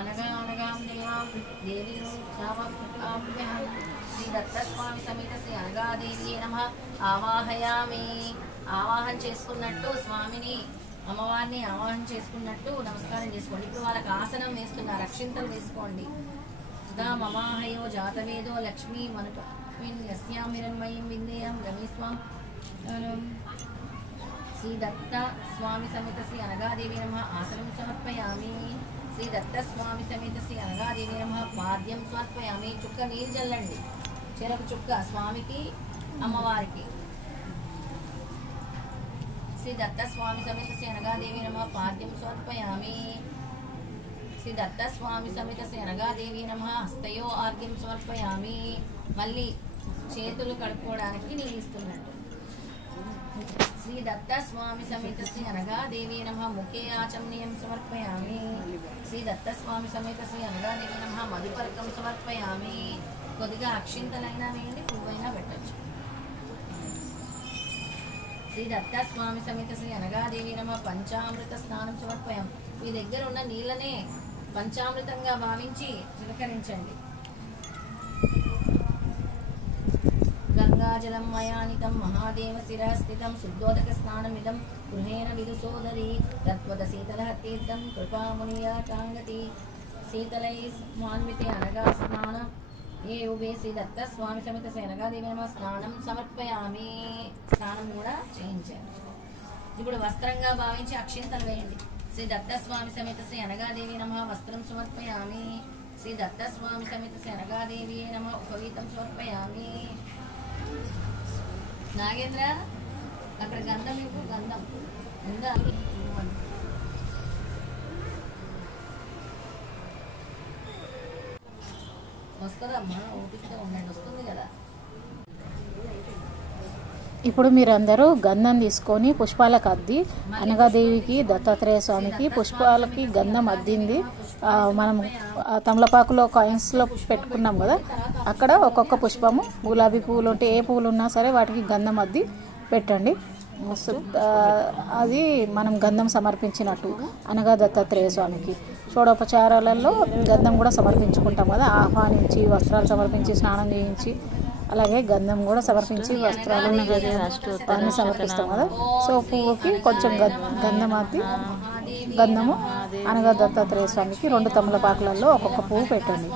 అనగా అనగాం దేవాం దేవీం చావకామ్యహం. శ్రీ దత్తస్వామి సమేత శ్రీ అనగాదేవి నమః ఆవాహయామి. ఆవాహన చేసుకున్నట్టు స్వామిని అమ్మవారిని ఆవాహన చేసుకున్నట్టు నమస్కారం చేసుకోండి. ఇప్పుడు వాళ్ళకి ఆసనం వేస్తున్నారు, అక్షింతలు వేసుకోండి. దా మమాహయో జాతవేదో లక్ష్మీ మనస్మిన్ యస్యాం హిరణ్మయీం విందేయం రమేస్వాం. శ్రీ దత్త స్వామి సమేత శ్రీ అనగాదేవి నమః ఆసనం సమర్పయామి. శ్రీ దత్త స్వామి సమేత శ్రీ అనగాదేవి నమః పాద్యం సమర్పయామి. చుక్క నీరు చల్లండి, చెరకు చుక్క స్వామికి అమ్మవారికి. శ్రీ దత్త స్వామి సమేత శ్రీ అనగాదేవి నమః పాద్యం సమర్పయామి. శ్రీ దత్తస్వామి సమేత శ్రీ అనగాదేవి నమః హస్తయో ఆర్ఘ్యం సమర్పయామి. మళ్ళీ చేతులు కడుక్కోవడానికి నేను ఇస్తున్నట్టు. శ్రీ దత్తస్వామి సమేత శ్రీ అనగాదేవి నమః ముఖే ఆచమనీయం సమర్పయామి. శ్రీ దత్తస్వామి సమేత శ్రీ అనగాదేవి నమః మధుపర్కం సమర్పయామి. కొద్దిగా అక్షింతలైనా వేయండి, పువ్వైనా పెట్టచ్చు. శ్రీ దత్తస్వామి సమేత శ్రీ అనగాదేవి నమః పంచామృత స్నానం సమర్పయాం. మీ దగ్గర ఉన్న నీళ్ళనే పంచామృతంగా భావించి చిలకరించండి. గంగాజలం మయానితం మహాదేవ శిరస్థితం శుద్ధోదక స్నానమిదం గృహేణ విదుసోదరి తత్వద శీతల తీర్థం కృపామునియాటాంగతి శీతలై మాన్వితే అనగా స్నానం ఏ ఉభే శ్రీ దత్త స్వామి సమేత శ్రీ అనగాదేవి నమః స్నానం సమర్పయామి. స్నానం కూడా చేయించారు. ఇప్పుడు వస్త్రంగా భావించి అక్షింతలు వేయండి. శ్రీ దత్తస్వామి సమేత శ్రీ అనగాదేవి నమః వస్త్రం సమర్పయామి. శ్రీ దత్తస్వామి సమేత శ్రీ అనగాదేవి నమః ఉపవీతం సమర్పయామి. నాగేంద్ర అక్కడ గంధం ఇవ్వు, గంధం ఉందా? వస్తుందమ్మా, ఓపికతో ఉండండి, వస్తుంది కదా. ఇప్పుడు మీరందరూ గంధం తీసుకొని పుష్పాలకు అద్ది అనగాదేవికి దత్తాత్రేయ స్వామికి పుష్పాలకి గంధం అద్దింది మనం తమలపాకులో కాయిన్స్లో పెట్టుకున్నాం కదా, అక్కడ ఒక్కొక్క పుష్పము గులాబీ పువ్వులు ఉంటే ఏ పువ్వులు ఉన్నా సరే వాటికి గంధం అద్ది పెట్టండి. అది మనం గంధం సమర్పించినట్టు అనగా దత్తాత్రేయ స్వామికి. షోడోపచారాలలో గంధం కూడా సమర్పించుకుంటాం కదా, ఆహ్వానించి వస్త్రాలు సమర్పించి స్నానం చేయించి అలాగే గంధం కూడా సమర్పించి వస్త్రాలు అన్ని సమర్పిస్తాం కదా. సో పువ్వుకి కొంచెం గంధం అద్ది గంధము అనగా దత్తాత్రేయ స్వామికి 2 తమలపాకులలో ఒక్కొక్క పువ్వు పెట్టండి.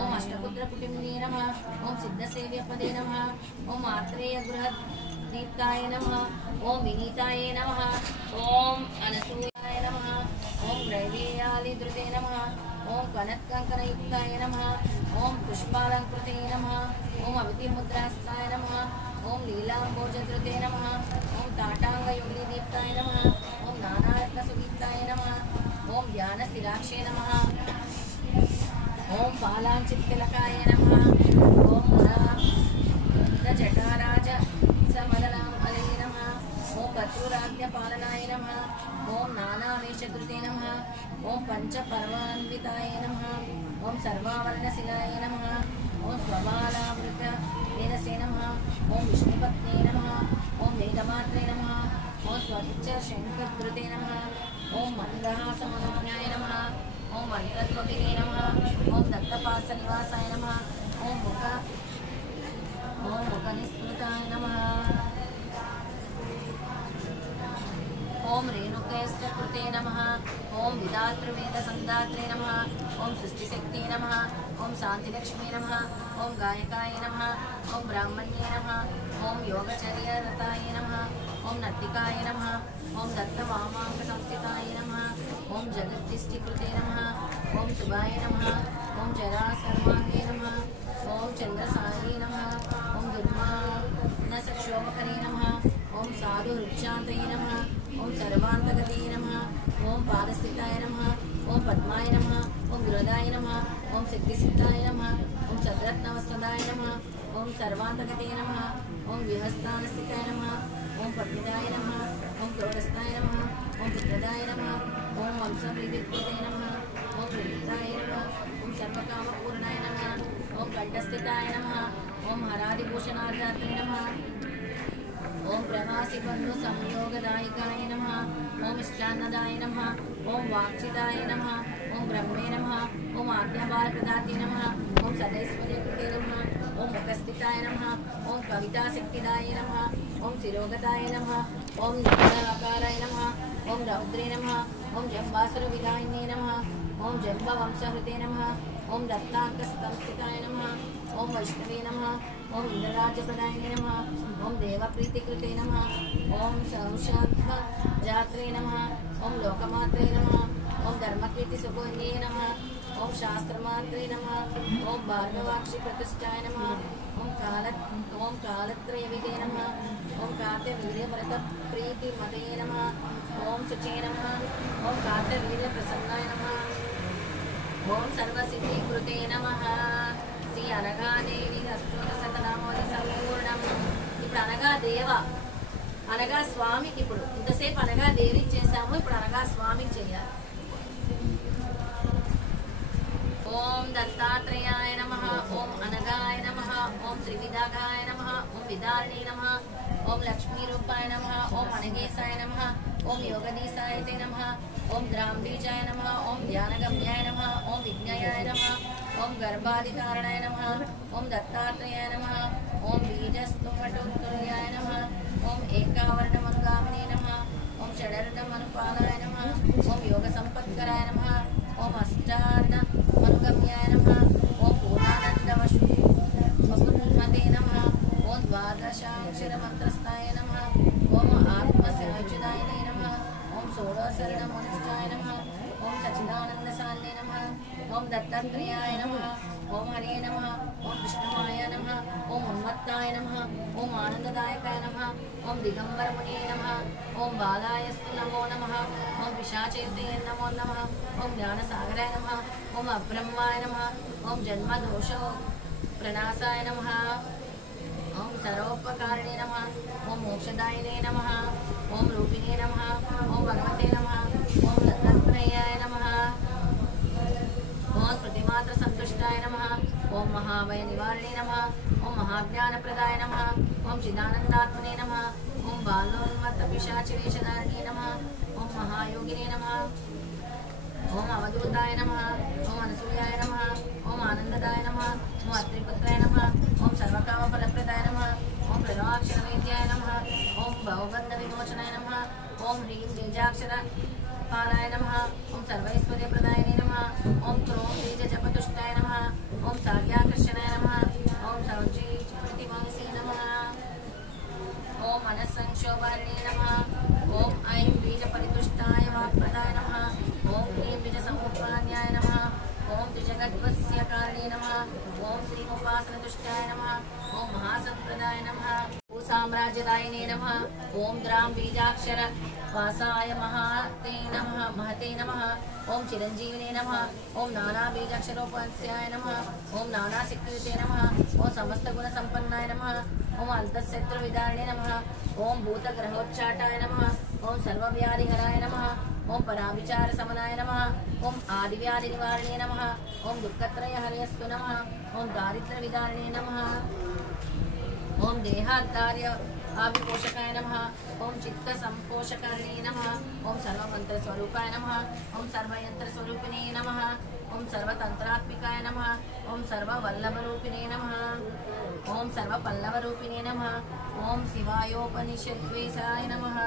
ఓం అష్టపుత్ర కుటుంబే నమః. ఓం సిద్ధసేవ్యపదే నమః. ఓం ఆత్రేయ గృహ దీప్తాయ నమః. ఓం వినీతాయ నమః. ఓం అనసూయాయ నమః. ఓం గ్రైవేయాలి ధృతే నమః. ఓం కనత్కంకణయుక్తాయ నమః. ఓం పుష్పాలంకృతే నమః. ఓం అవితిముద్రాస్తాయ నమః. ఓం లీలాంబోజధృతే నమః. ఓం తాటాంగయుగ్లి దీప్తాయ నమః. ఓం నానారత్న సుగీతాయ నమః. ఓం ధ్యాన స్థిరాక్షే నమః. ఓం పాలాంచిత్తిలకాయ నమః. ఓం జటారాజ సమదలాంబలే నమః. ఓం కర్పూరాజ్ఞపాలనాయ నమః. ఓం నానావేషధృతే నమః. ఓం పంచపర్వాన్వితాయ నమః. ఓం సర్వావర్ణశిలాయ నమః. ఓం స్వబాలావృత వేదసే నమః. ఓం విష్ణుపత్నే నమః. ఓం వేదమాత్రే నమః. ఓం స్వచ్ఛ శంఖధృతే నమః. ఓం మందహాసమనోజ్ఞాయ నమః. ఓం మంత్రత్వపినే నమః. ఓం దత్తపాస నివాసాయ నమః. ఓం ముఖనిస్మృతాయ నమః. ఓం రేణుకేష్టకృతే నమః. ఓం విదాతృవేద సందాత్రే నమః. ఓం సృష్టిశక్తే నమః. ఓం శాంతిలక్ష్మీ నమః. ఓం గాయకాయ నమః. ఓం బ్రాహ్మణ్యే నమః. ఓం యోగచర్యరతాయ నమః. ఓం నర్తికాయ నమః. ఓం దత్తవామాంగ సంస్థితాయ నమః. ఓం జగత్తిష్ఠికృతే నమః. ఓం శుభాయ నమః. ఓం జరాసర్వాంగే నమః. ఓం చంద్రసాయే నమః. ఓం దుర్మానసక్షోభకరే నమః. ఓం సాధు రుక్షాంతయే నమః. ఓం సర్వాంతగతే నమః. ఓం పాదస్థితాయ నమః. ఓం పద్మాయ నమః. ఓం విరోధాయ నమః. ఓం సిద్ధిసిద్ధాయ నమః. ఓం చతురత్నవస్తదాయ నమః. ఓం సర్వాంతగతే నమః. ఓం విహస్థానస్థితాయ నమః. ఓం పద్మిదాయ నమః. ఓం క్రోరస్థాయ నమః. ఓం పుత్రదాయ నమః. ఓం వంశవిద్యుత్పతే నమః. ఓం విద్యుతాయ నమః. ఓం సర్వకామపూర్ణాయ నమః. ఓం కంఠస్థితాయ నమః. ఓం హరాదిభూషణార్ధాత్రే నమః. ఓం ప్రవాసి బంధు సంయోగదాయకాయ నమః. ఓం ఇష్టాన్నదాయ నమః. ఓం వాక్చిదాయ నమః. ఓం బ్రహ్మే నమః. ఓం ఆజ్ఞాబాలప్రదాతే నమః. ఓం సదైశ్వర్యకృతే నమః. ఓం ముఖస్థితాయ నమః. ఓం కవితాశక్తిదాయ నమః. ఓం శిరోగతాయ నమః. ఓం నిరాకారాయ నమః. ఓం రౌద్రే నమః. ఓం జంబాసుర విదాయినే నమః. ఓం జంబవంశహృతే నమః. ఓం దత్తాంకస్థితాయ నమః. ఓం వైష్ణవే నమః. ఓం ఇంద్రరాజ్యప్రదాయినే నమః. ఓం దేవప్రీతికృతే నమః. ఓం సంశాత్మజాత్రే నమః. ఓం లోకమాత్రే నమః. ఓం ధర్మకీర్తి సుగోన్యే నమః. ఓం శాస్త్రమాత్రే నమః. ఓం భార్గవాక్షి ప్రతిష్ఠాయ నమః. ओम कालत्रयविदे नमः ओम कार्तवीर्यव्रतप्रीतिमते नमः ओम शुचे नमः ओम कार्तवीर्यप्रसन्नाय नमः ओम सर्वसिद्धिकृते नमः శ్రీ అనగాదేవి అష్టోత్తరశతనామావళి సంపూర్ణం. ఇప్పుడు అనగా దేవ అనగా స్వామికి, ఇప్పుడు ఇంతసేపు అనగా దేవికి చేశాము, ఇప్పుడు అనగా స్వామికి చేయాలి. ఓం దత్తాత్రేయాయ నమః ఓం అనగాయ నమః ఓం త్రివిధాగాయ నమః ఓం విదారిణే నమః ఓం లక్ష్మీ రూపాయ నమః ఓం అనగేశాయ నమః ఓం యోగదీశాయ నమః ఓం ద్రాంబీజాయ నమః ఓం ధ్యానగమ్యాయ నమః ఓం విజ్ఞాయాయ నమః ఓం గర్భాధికారణాయ నమః ఓం దత్తాత్రేయాయ నమః ఓం బీజస్తుమటోత్తరాయ నమః ఓం ఏకావర్ణమంగామినే నమః ఓం షడర్ణమనుపాలాయ నమః ఓం యోగ సంపత్కరాయ నమః ఓం అష్టార్ణ మనుగమ్యాయ నమః ఓం పూర్ణానందవశుమతే నమః ఓం ద్వాదశాక్షరమంత్రస్థాయ నమః ఓం ఆత్మసాయుధాయ నమః ఓం షోడశరణమనుష్ఠాయ నమః ఓం సచ్చిదానందశాలినే నమః ఓం దత్తాత్రేయాయ నమః ఓం హరే నమః ఓం విష్ణువాయ నమః ఓం ఉన్మత్తాయ నమః ఓం ఆనందదాయకాయ నమః ఓం దిగంబరమునే నమః ఓం బాలాయస్తు నమో నమః ఓం పిశాచేతే నమో నమః ఓం జ్ఞానసాగరాయ నమః ఓం అబ్రహ్మాయ నమః ఓం జన్మదోష ప్రణాశాయ నమః ఓం సర్వోపకారిణే నమః ఓం మోక్షదాయినే నమః ఓం రూపిణే నమః ఓం భగవతే నమః ఓం దత్తాత్రేయాయ నమః ఓం స్మృతిమాత్ర సంతుష్టాయ నమః ఓం మహాభయ నివారిణే నమః ఓం మహాజ్ఞానప్రదాయ నమః ఓం చిదానందాత్మనే నమః ఓం బాలోన్మత్త పిశాచవేషధారిణే నమః ఓం మహాయోగినే నమః ఓం అవధూతాయ నమః ఓం అనసూయాయ నమః ఓం ఆనందదాయ నమః ఓం అత్రిపుత్రాయ నమః ఓం సర్వకామ ఫలప్రదాయ నమః ఓం ప్రణవాక్షరవేద్యాయ నమః ఓం భవబంధ విమోచనాయ నమః ఓం హ్రీం బీజాక్షర పాలాయ నమః ఓం సర్వైశ్వర్యప్రదాయనే నమః ఓం క్రోం బీజ జపతుష్టాయ నమః ఓం సాగ్యాకర్షణాయ నమః ఓం సౌజీప్రతివంశీ నమః ఓం మనస్సంక్షోభారిణే నమః ఓం ఐం బీజ పరితుష్టాయ వాక్ప్రదాయ నమః ఓం హ్రీం బీజ సముపాన్యాయ నమః ఓం త్రిజగద్వస్య కారణే నమః ఓం శ్రీముపాసనతుష్టాయ నమః ఓం మహాసంప్రదాయ నమః ఓం సామ్రాజ్యదాయినే నమః ఓం ద్రాం బీజాక్షర వాసాయ మహతే నమః ఓం చిరంజీవినే నమః ఓం నానా బీజాక్షరోపాస్యాయ నమః ఓం నానాశక్తియుతే నమః ఓం సమస్త గుణ సంపన్నాయ నమః ఓం అంతఃశత్రు విదారిణే నమః ఓం భూతగ్రహోచ్చాటాయ నమః ఓం సర్వవ్యాధిహరాయ నమః ఓం పరావిచార సమనాయ నమః ఓం ఆదివ్యాధి నివారణే నమః ఓం దుఃఖత్రయ హరయస్తు నమః ఓం దారిద్ర్య విదారిణే నమః ఓం దేహాద్దార్య ఆవిపోషకాయ నమః ఓం చిత్త సంపోషకారిణే నమః ఓం సర్వమంత్ర స్వరూపాయ నమః ఓం సర్వయంత్ర స్వరూపిణే నమః ఓం సర్వతంత్రాత్మికాయ నమః ఓం సర్వవల్లభరూపిణే నమః ఓం సర్వపల్లవరూపిణే నమః ఓం శివాయోపనిషద్వేషాయ నమః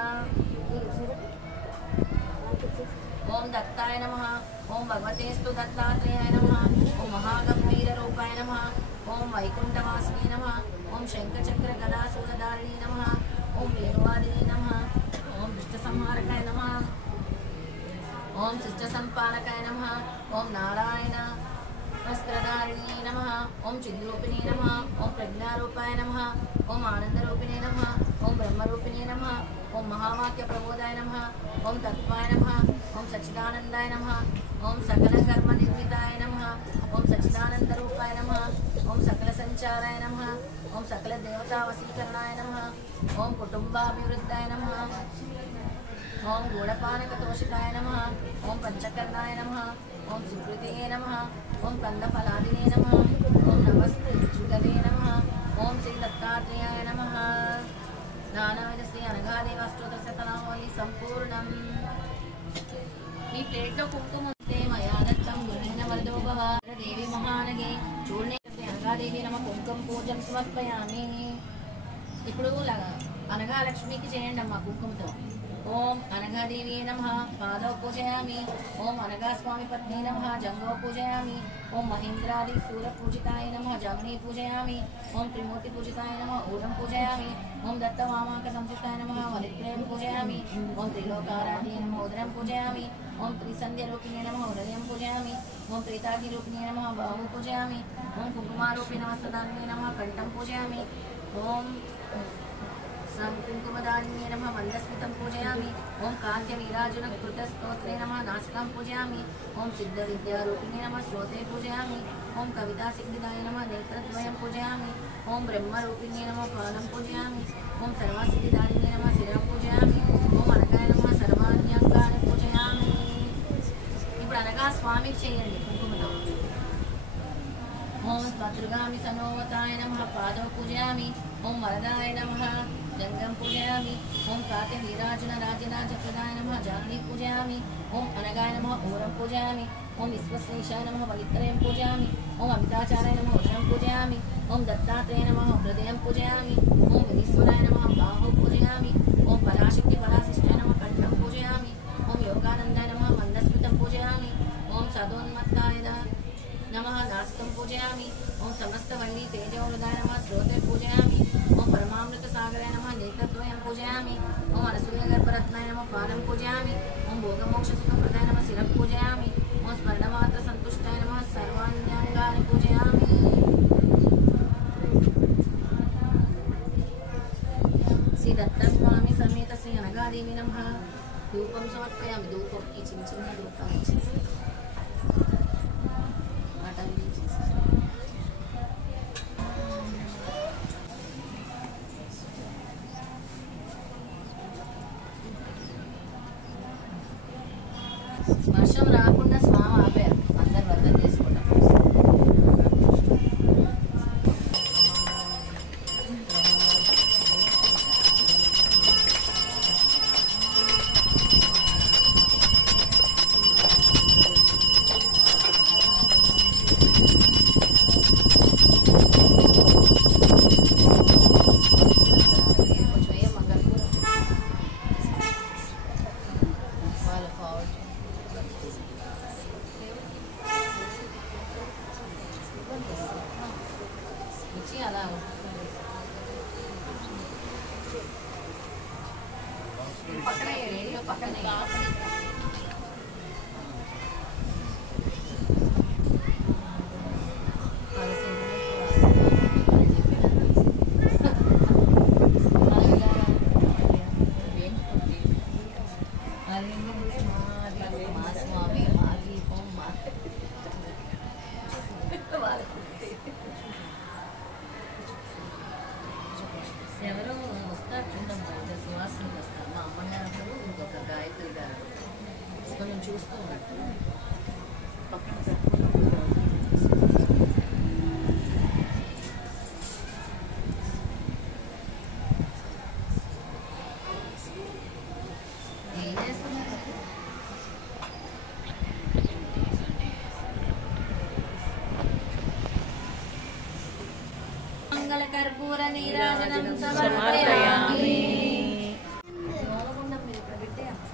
ఓం దత్తాయ నమః ఓం భగవతేస్తు దత్తాత్రేయాయ నమః ఓం మహాగంభీర రూపాయ నమః ఓం వైకుంఠవాసినే నమః ఓం శంఖచక్ర గదాశూలధారిణే నమః ఓం వేణువాదినే నమః ఓం దుష్టసంహారకాయ నమః ఓం శిష్టసంపాలకాయ నమః ఓం నారాయణ వస్త్రధారిణే నమః ఓం చిద్రూపిణే నమః ఓం ప్రజ్ఞారూపాయ నమః ఓం ఆనందరూపిణే నమః ఓం బ్రహ్మరూపిణే నమః ఓం మహావాక్య ప్రబోధాయ నమః ఓం తత్వాయ నమః ఓం సచ్చిదానందాయ నమః ఓం సకల కర్మ నిర్మితాయ నమః ఓం సచ్చిదానంద రూపాయ నమః ఓం సకల సంచారాయ నమః ఓం సకల దేవతా వశీకరణాయ నమః ఓం కుటుంబాభివృద్ధాయ నమః ఓం గూఢపానకతోషికాయ నమః ఓం పంచకర్ణాయ నమః ఓం సుకృతే నమః ఓం కందఫలాదినే నమః ఓం నమస్తే చుగదే నమః ఓం శ్రీ దత్తాత్రేయాయ నమః నానావిధ శ్రీ అనగాదేవి అష్టోత్తరశతనామావళి సంపూర్ణం. మీ ప్లేట్లో కుంకుమ ఉంటే మయా దత్తం గురువిఘ్న వరదో భవ. దేవి మహానగే చూర్ణే శ్రీ అనగాదేవి నమ కుంకుమ పూజం సమర్పయామి. ఇప్పుడు అనగా లక్ష్మికి చేయండి అమ్మా కుంకుమతో. ఓం అనగాదేవి నమః పాదౌ పూజయామి. ఓం అనగా స్వామి పత్ని నమః జంగౌ పూజయామి. ఓం మహేంద్రాది సూర పూజితాయ నమః జంగణీ పూజయామి. ఓం త్రిమూర్తి పూజితాయ నమః ఊఢం పూజయామి. ఓం దత్త వామాంక సంసితాయ నమః వలిత్రయం పూజయామి. ఓం త్రిలోకారాధ్యే నమః ఉదరం పూజయామి. ఓం త్రిసంధ్య రూపిణే నమః హృదయం పూజయామి. ओम प्रेतादिरूपिणे नमः बाहु पूजयामि। ओम कुङ्कुमारूपिणे हस्तदानिने नमः कंठं पूजयामि। ओम कुङ्कुमदानिने नमः मन्दस्मितं पूजयामि। ओम कान्त्यवीराजुनकृतस्तोत्रे नमः नासिकां पूजयामि। ओम सिद्धविद्यारूपिणे नमः श्रोत्रे पूजयामि। ओम कवितासिद्धिदाय नमः नेत्रद्वयं पूजयामि। ओम ब्रह्मरूपिणे नमः पादं पूजयामि। ओम सर्वसिद्धिदायिने नमः शिरं पूजयामि। ओम అనగాయ నమః సర్వాణ్యంగాని పూజయామి। ఇప్పుడు అనగా స్వామికి చేయండి కుంకుమతో। ఓం స్వతృగామి సనోవతాయ నమః పాదం పూజయామి। ఓం వరదాయ నమః జంగం పూజయామి। ఓం కాంతి వీరాజున రాజరాజ ప్రదాయ నమః జాని పూజయామి। ఓం అనగాయ నమః ఊరం పూజయామి। ఓం విశ్వశ్లేషాయ నమః పవిత్రయం పూజయామి। ఓం అమితాచారాయ నమః ఉదరం పూజయామి। ఓం దత్తాత్రేయ నమః హృదయం పూజయామి। ఓం విశ్వరాయ నమః బాహు పూజయామి। ఓం పరాశక్తి పరాశిష్టాయ నమః కంఠం పూజయామి। ఓం యోగానందాయ నమః మందస్మితం పూజయామి। ఓం సదోన్మత్తాయ नमः नासिकं पूजयामि। ओम समस्त वैरी तेजोवृदाय नमः श्रोत्रे पूजयामि। ओम परमामृत सागराय नमः नेत्रद्वयं पूजयामि। ओम अनसूयगर्भरत्नाय नमः पादं पूजयामि। ओम भोगमोक्षसुखप्रदाय नमः शिरं पूजयामि। ओम स्मरणमात्र संतुष्टाय नमः सर्वाण्यांगानि पूजयामि। श्री दत्तस्वामी समेत श्री अनगादेवी नमः धूपं समर्पयामि। धूपं की चिंचन धूपं వర్షం రాకుండా స్వామి ఆపారు అందరు వ్రతం చేసుకుంటాం। అలా పక్కనే రేడియో పక్కనే మా స్వామి మా దీపం మా ఎవరో వస్తారు చూడమ్మా ఇంకా సువాసనకి వస్తారు మా అమ్మగారు ఇంకొక గాయత్రి గారు కొంచెం చూస్తూ ఉన్నట్టు ఏం చేస్తున్నారు మంగళకర్పూర నీరాజనం సమర్పయామి। యోగగుండం మీరు ఇక్కడ పెట్టేసి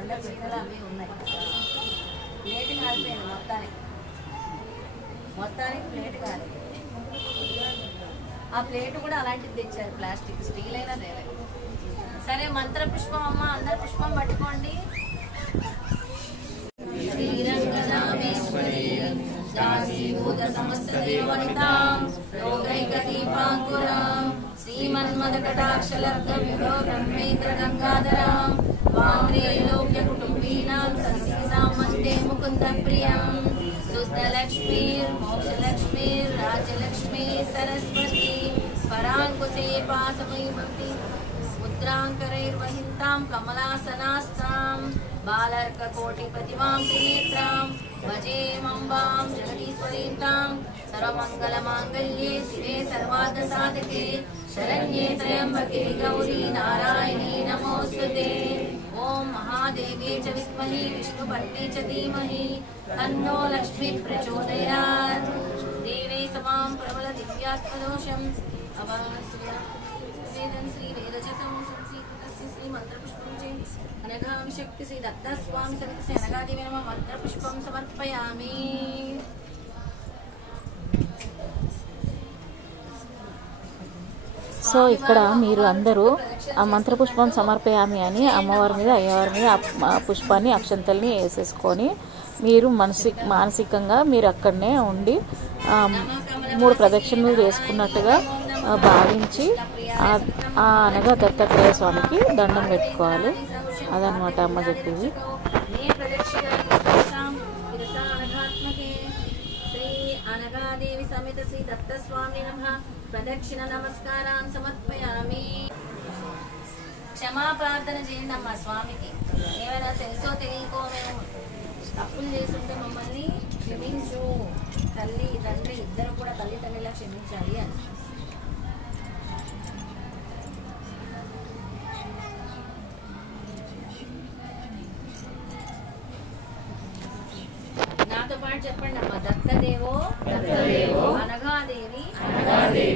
అందరు చీరలు అవి ఉన్నాయి। ప్లేట్ కాలిపోయింది మొత్తానికి ప్లేట్ కాలి। ఆ ప్లేట్ కూడా అలాంటిది తెచ్చారు ప్లాస్టిక్ స్టీల్ అయినా తేలేదు। సరే మంత్ర పుష్పం అమ్మ అందరు పుష్పం పట్టుకోండి। శ్రీరంగనామేశ్వరి दासीभूत समस्त देवनितां योगैकदीपाङ्कुरां श्रीमन्मदकटाक्षलब्धविभो ब्रह्मेन्द्र गङ्गाधरां वाङ्ग्रेलोक्यकुटुम्बीनां ससीसां वन्दे मुकुन्दप्रियं शुद्धलक्ष्मीर्मोक्षलक्ष्मीर्राजलक्ष्मी सरस्वती पराङ्कुशे पाशमयीमपि मुद्राङ्करैर्वहिन्तां कमलासनास्तां बालर्ककोटिप्रतिमां त्रिनेत्रां भजेमम्बां जगदीश्वरीं सर्वमङ्गलमाङ्गल्ये शिवे सर्वार्थसाधके शरण्ये त्र्यम्बके गौरी नारायणी नमोस्तुते। ओम महादेवे च विद्महे विष्णुपत्नी च धीमहि तन्नो लक्ष्मी प्रचोदयात्। देवे समां प्रबल दिव्यात्मदोषम् अवास्वेदं श्रीवेदजतं संस्कृतस्य श्रीमन्त्रपुष्पं च अनघाभिषक्ति श्री दत्तस्वामी समेत श्री अनगादेवी नमः मन्त्रपुष्पं समर्पयामि। సో ఇక్కడ మీరు అందరూ ఆ మంత్రపుష్పం సమర్పయామి అని అమ్మవారి మీద అయ్యవారి మీద ఆ పుష్పాన్ని అక్షంతల్ని వేసేసుకొని మీరు మానసికంగా మీరు అక్కడనే ఉండి 3 ప్రదక్షిణలు చేసుకున్నట్టుగా భావించి అనగా దత్తాత్రేయ స్వామికి దండం పెట్టుకోవాలి. అదనమాట అమ్మ చెప్పింది. అనగాదేవి సమేత శ్రీ దత్తస్వామి నమః ప్రదక్షిణ నమస్కారం సమర్పయామి. క్షమా ప్రార్థన చేయండి అమ్మా స్వామికి. ఏమైనా తెలుసో తెలియకో మేము తప్పులు చేస్తుంటే మమ్మల్ని క్షమించు, తల్లి తండ్రి ఇద్దరు కూడా తల్లి తండ్రిలా క్షమించాలి అని. నాతో పాటు చెప్పండి అమ్మా. దత్తదేవో అనగాదేవి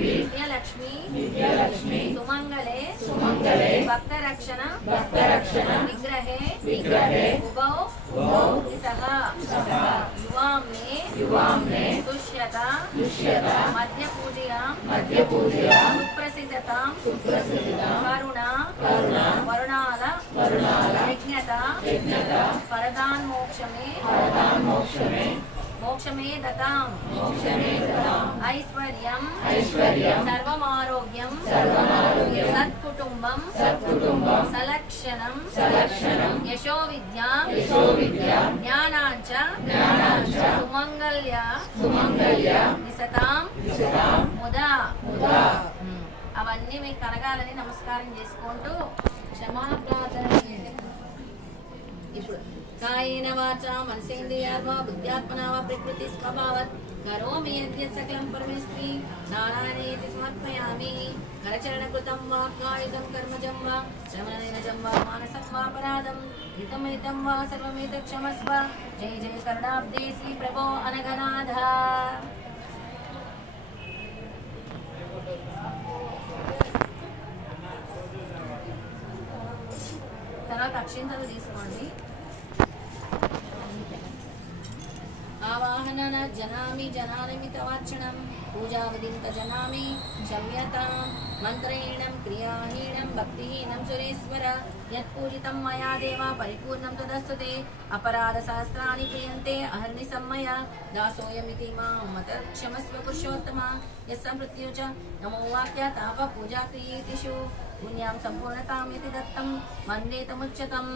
విద్యాలక్ష్మి సుమంగళే భక్త రక్షణ విగ్రహే ఉభౌ యువాంనే దుష్యత మధ్య పూజయాం సుప్రసిద్ధతాం కరుణ వరుణాల యజ్ఞత పరదాన్ మోక్షమే దతాం ఐశ్వర్యం సర్వమారోగ్యం సత్కుటుంబం సలక్షణం యశో విద్యా జ్ఞానాంచ సుమంగళ్య నిసతాం ముదా. అవన్నీ మీకు కలగాలని నమస్కారం చేసుకుంటూ క్షమా ప్రార్థన చేయండి. ఇప్పుడు కాయేన వాచా మనసేంద్రియార్వా బుద్ధ్యాత్మనా వా ప్రకృతి స్వభావత్ కరోమి యద్యత్ సకలం పరమేశ్వరీ నారాయణేతి సమర్పయామి. కరచరణకృతం వా కాయజం కర్మజం వా శ్రవణనైనజం వా మానసం వా పరాధం హితమితం వా సర్వమేతత్ క్షమస్వ. జయ జయ కరుణాబ్దే శ్రీ ప్రభో అనగనాథ. తర్వాత అక్షింతలు తీసుకోండి. ఆవాహన జనామి జనానిమితవార్చనం పూజావిధింత జనామి క్షమ్యతాం మంత్రహీనం క్రియాహీనం భక్తిహీనం సురేశ్వర యత్పూజితం మయా దేవా పరిపూర్ణం తదస్తుతే అపరాధ సహస్రాణి క్రియంతే అహర్నిశం మయా దాసోయమితి మాం మత క్షమస్వ పురుషోత్తమ యస్సమృత్యు చ నమో వాక్య తాప పూజా క్రియేతిషు పుణ్యాం సంపూర్ణతామితి దత్తం వందేతముచ్యతం.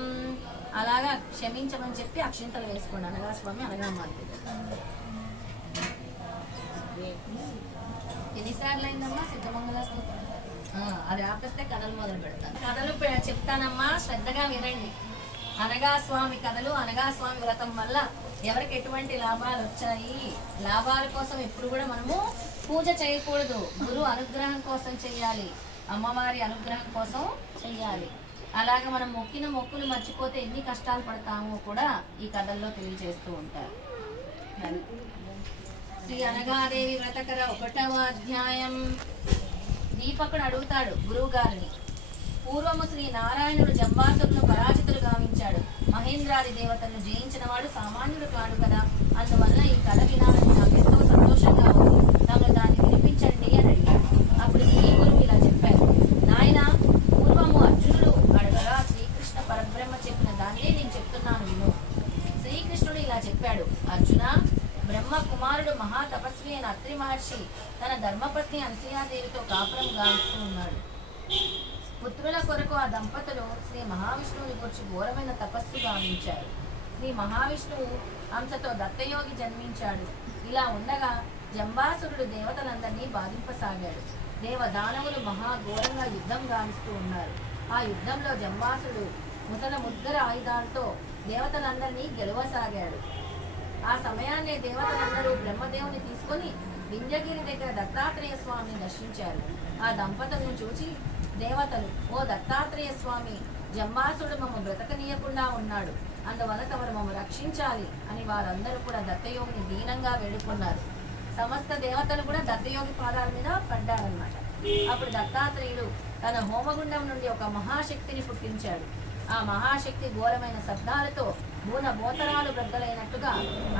అలాగా క్షమించమని చెప్పి అక్షింతలు వేసుకోండి. అనగా స్వామి అనగా మాత్రం ఎన్నిసార్లు అయిందమ్మా సిద్ధమంగళ స్తోత్రం? అది ఆపేస్తే కథలు మొదలు పెడతాను. కథలు చెప్తానమ్మా, శ్రద్ధగా వినండి. అనగా స్వామి కథలు, అనగా స్వామి వ్రతం వల్ల ఎవరికి ఎటువంటి లాభాలు వచ్చాయి. లాభాల కోసం ఎప్పుడు కూడా మనము పూజ చేయకూడదు. గురు అనుగ్రహం కోసం చెయ్యాలి, అమ్మవారి అనుగ్రహం కోసం చెయ్యాలి. అలాగే మనం మొక్కిన మొక్కులు మర్చిపోతే ఎన్ని కష్టాలు పడతామో కూడా ఈ కథల్లో తెలియజేస్తూ ఉంటారు. శ్రీ అనగాదేవి వ్రతకర 1వ అధ్యాయం. దీపకుడు అడుగుతాడు గురువు గారిని, పూర్వము శ్రీ నారాయణుడు జంబాసురును పరాజితులు గావించాడు. మహేంద్రాది దేవతలను జయించిన వాడు సామాన్యుడు కాడు కదా. అందువల్ల ఈ కథ వినాలని నాకెంతో సంతోషంగా ఉంది. తమను దాన్ని వినిపించండి అని అడిగాడు. అప్పుడు ఈ గురువు ఇలా చెప్పారు, నాయన పూర్వము అర్జునుడు అడగగా శ్రీకృష్ణ పరబ్రహ్మ చెప్పిన దాన్నే నేను చెప్తున్నాను విను. శ్రీకృష్ణుడు ఇలా చెప్పాడు, అర్జున, బ్రహ్మ కుమారుడు మహా తపస్వి అయిన అత్రి మహర్షి తన ధర్మపత్ని అనసూయాదేవితో కాపురం గావిస్తూ ఉన్నాడు. పుత్రుల కొరకు ఆ దంపతులు శ్రీ మహావిష్ణువుని గురించి ఘోరమైన తపస్సు గావించారు. శ్రీ మహావిష్ణువు అంశతో దత్తయోగి జన్మించాడు. ఇలా ఉండగా జంబాసురుడు దేవతలందరినీ బాధింపసాగాడు. దేవదానవులు మహాఘోరంగా యుద్ధం గావిస్తూ ఉన్నారు. ఆ యుద్ధంలో జంబాసుడు ముసల ఆయుధాలతో దేవతలందరినీ గెలవసాగాడు. ఆ సమయాన్నే దేవతలందరూ బ్రహ్మదేవుని తీసుకొని వింధ్యగిరి దగ్గర దత్తాత్రేయ స్వామిని దర్శించారు. ఆ దంపతులను చూచి దేవతలు, ఓ దత్తాత్రేయ స్వామి, జంబాసుడు మమ్మ బ్రతకనీయకుండా ఉన్నాడు, అందువల్ల తమరు మమ్మ రక్షించాలి అని వారందరూ కూడా దత్తయోగిని దీనంగా వేడుకున్నారు. సమస్త దేవతలు కూడా దత్తయోగి పాదాల మీద పడ్డారన్నమాట. అప్పుడు దత్తాత్రేయుడు తన హోమగుండం నుండి ఒక మహాశక్తిని పుట్టించాడు. ఆ మహాశక్తి ఘోరమైన శబ్దాలతో భూతరాలు బ్రద్దలైనట్టుగా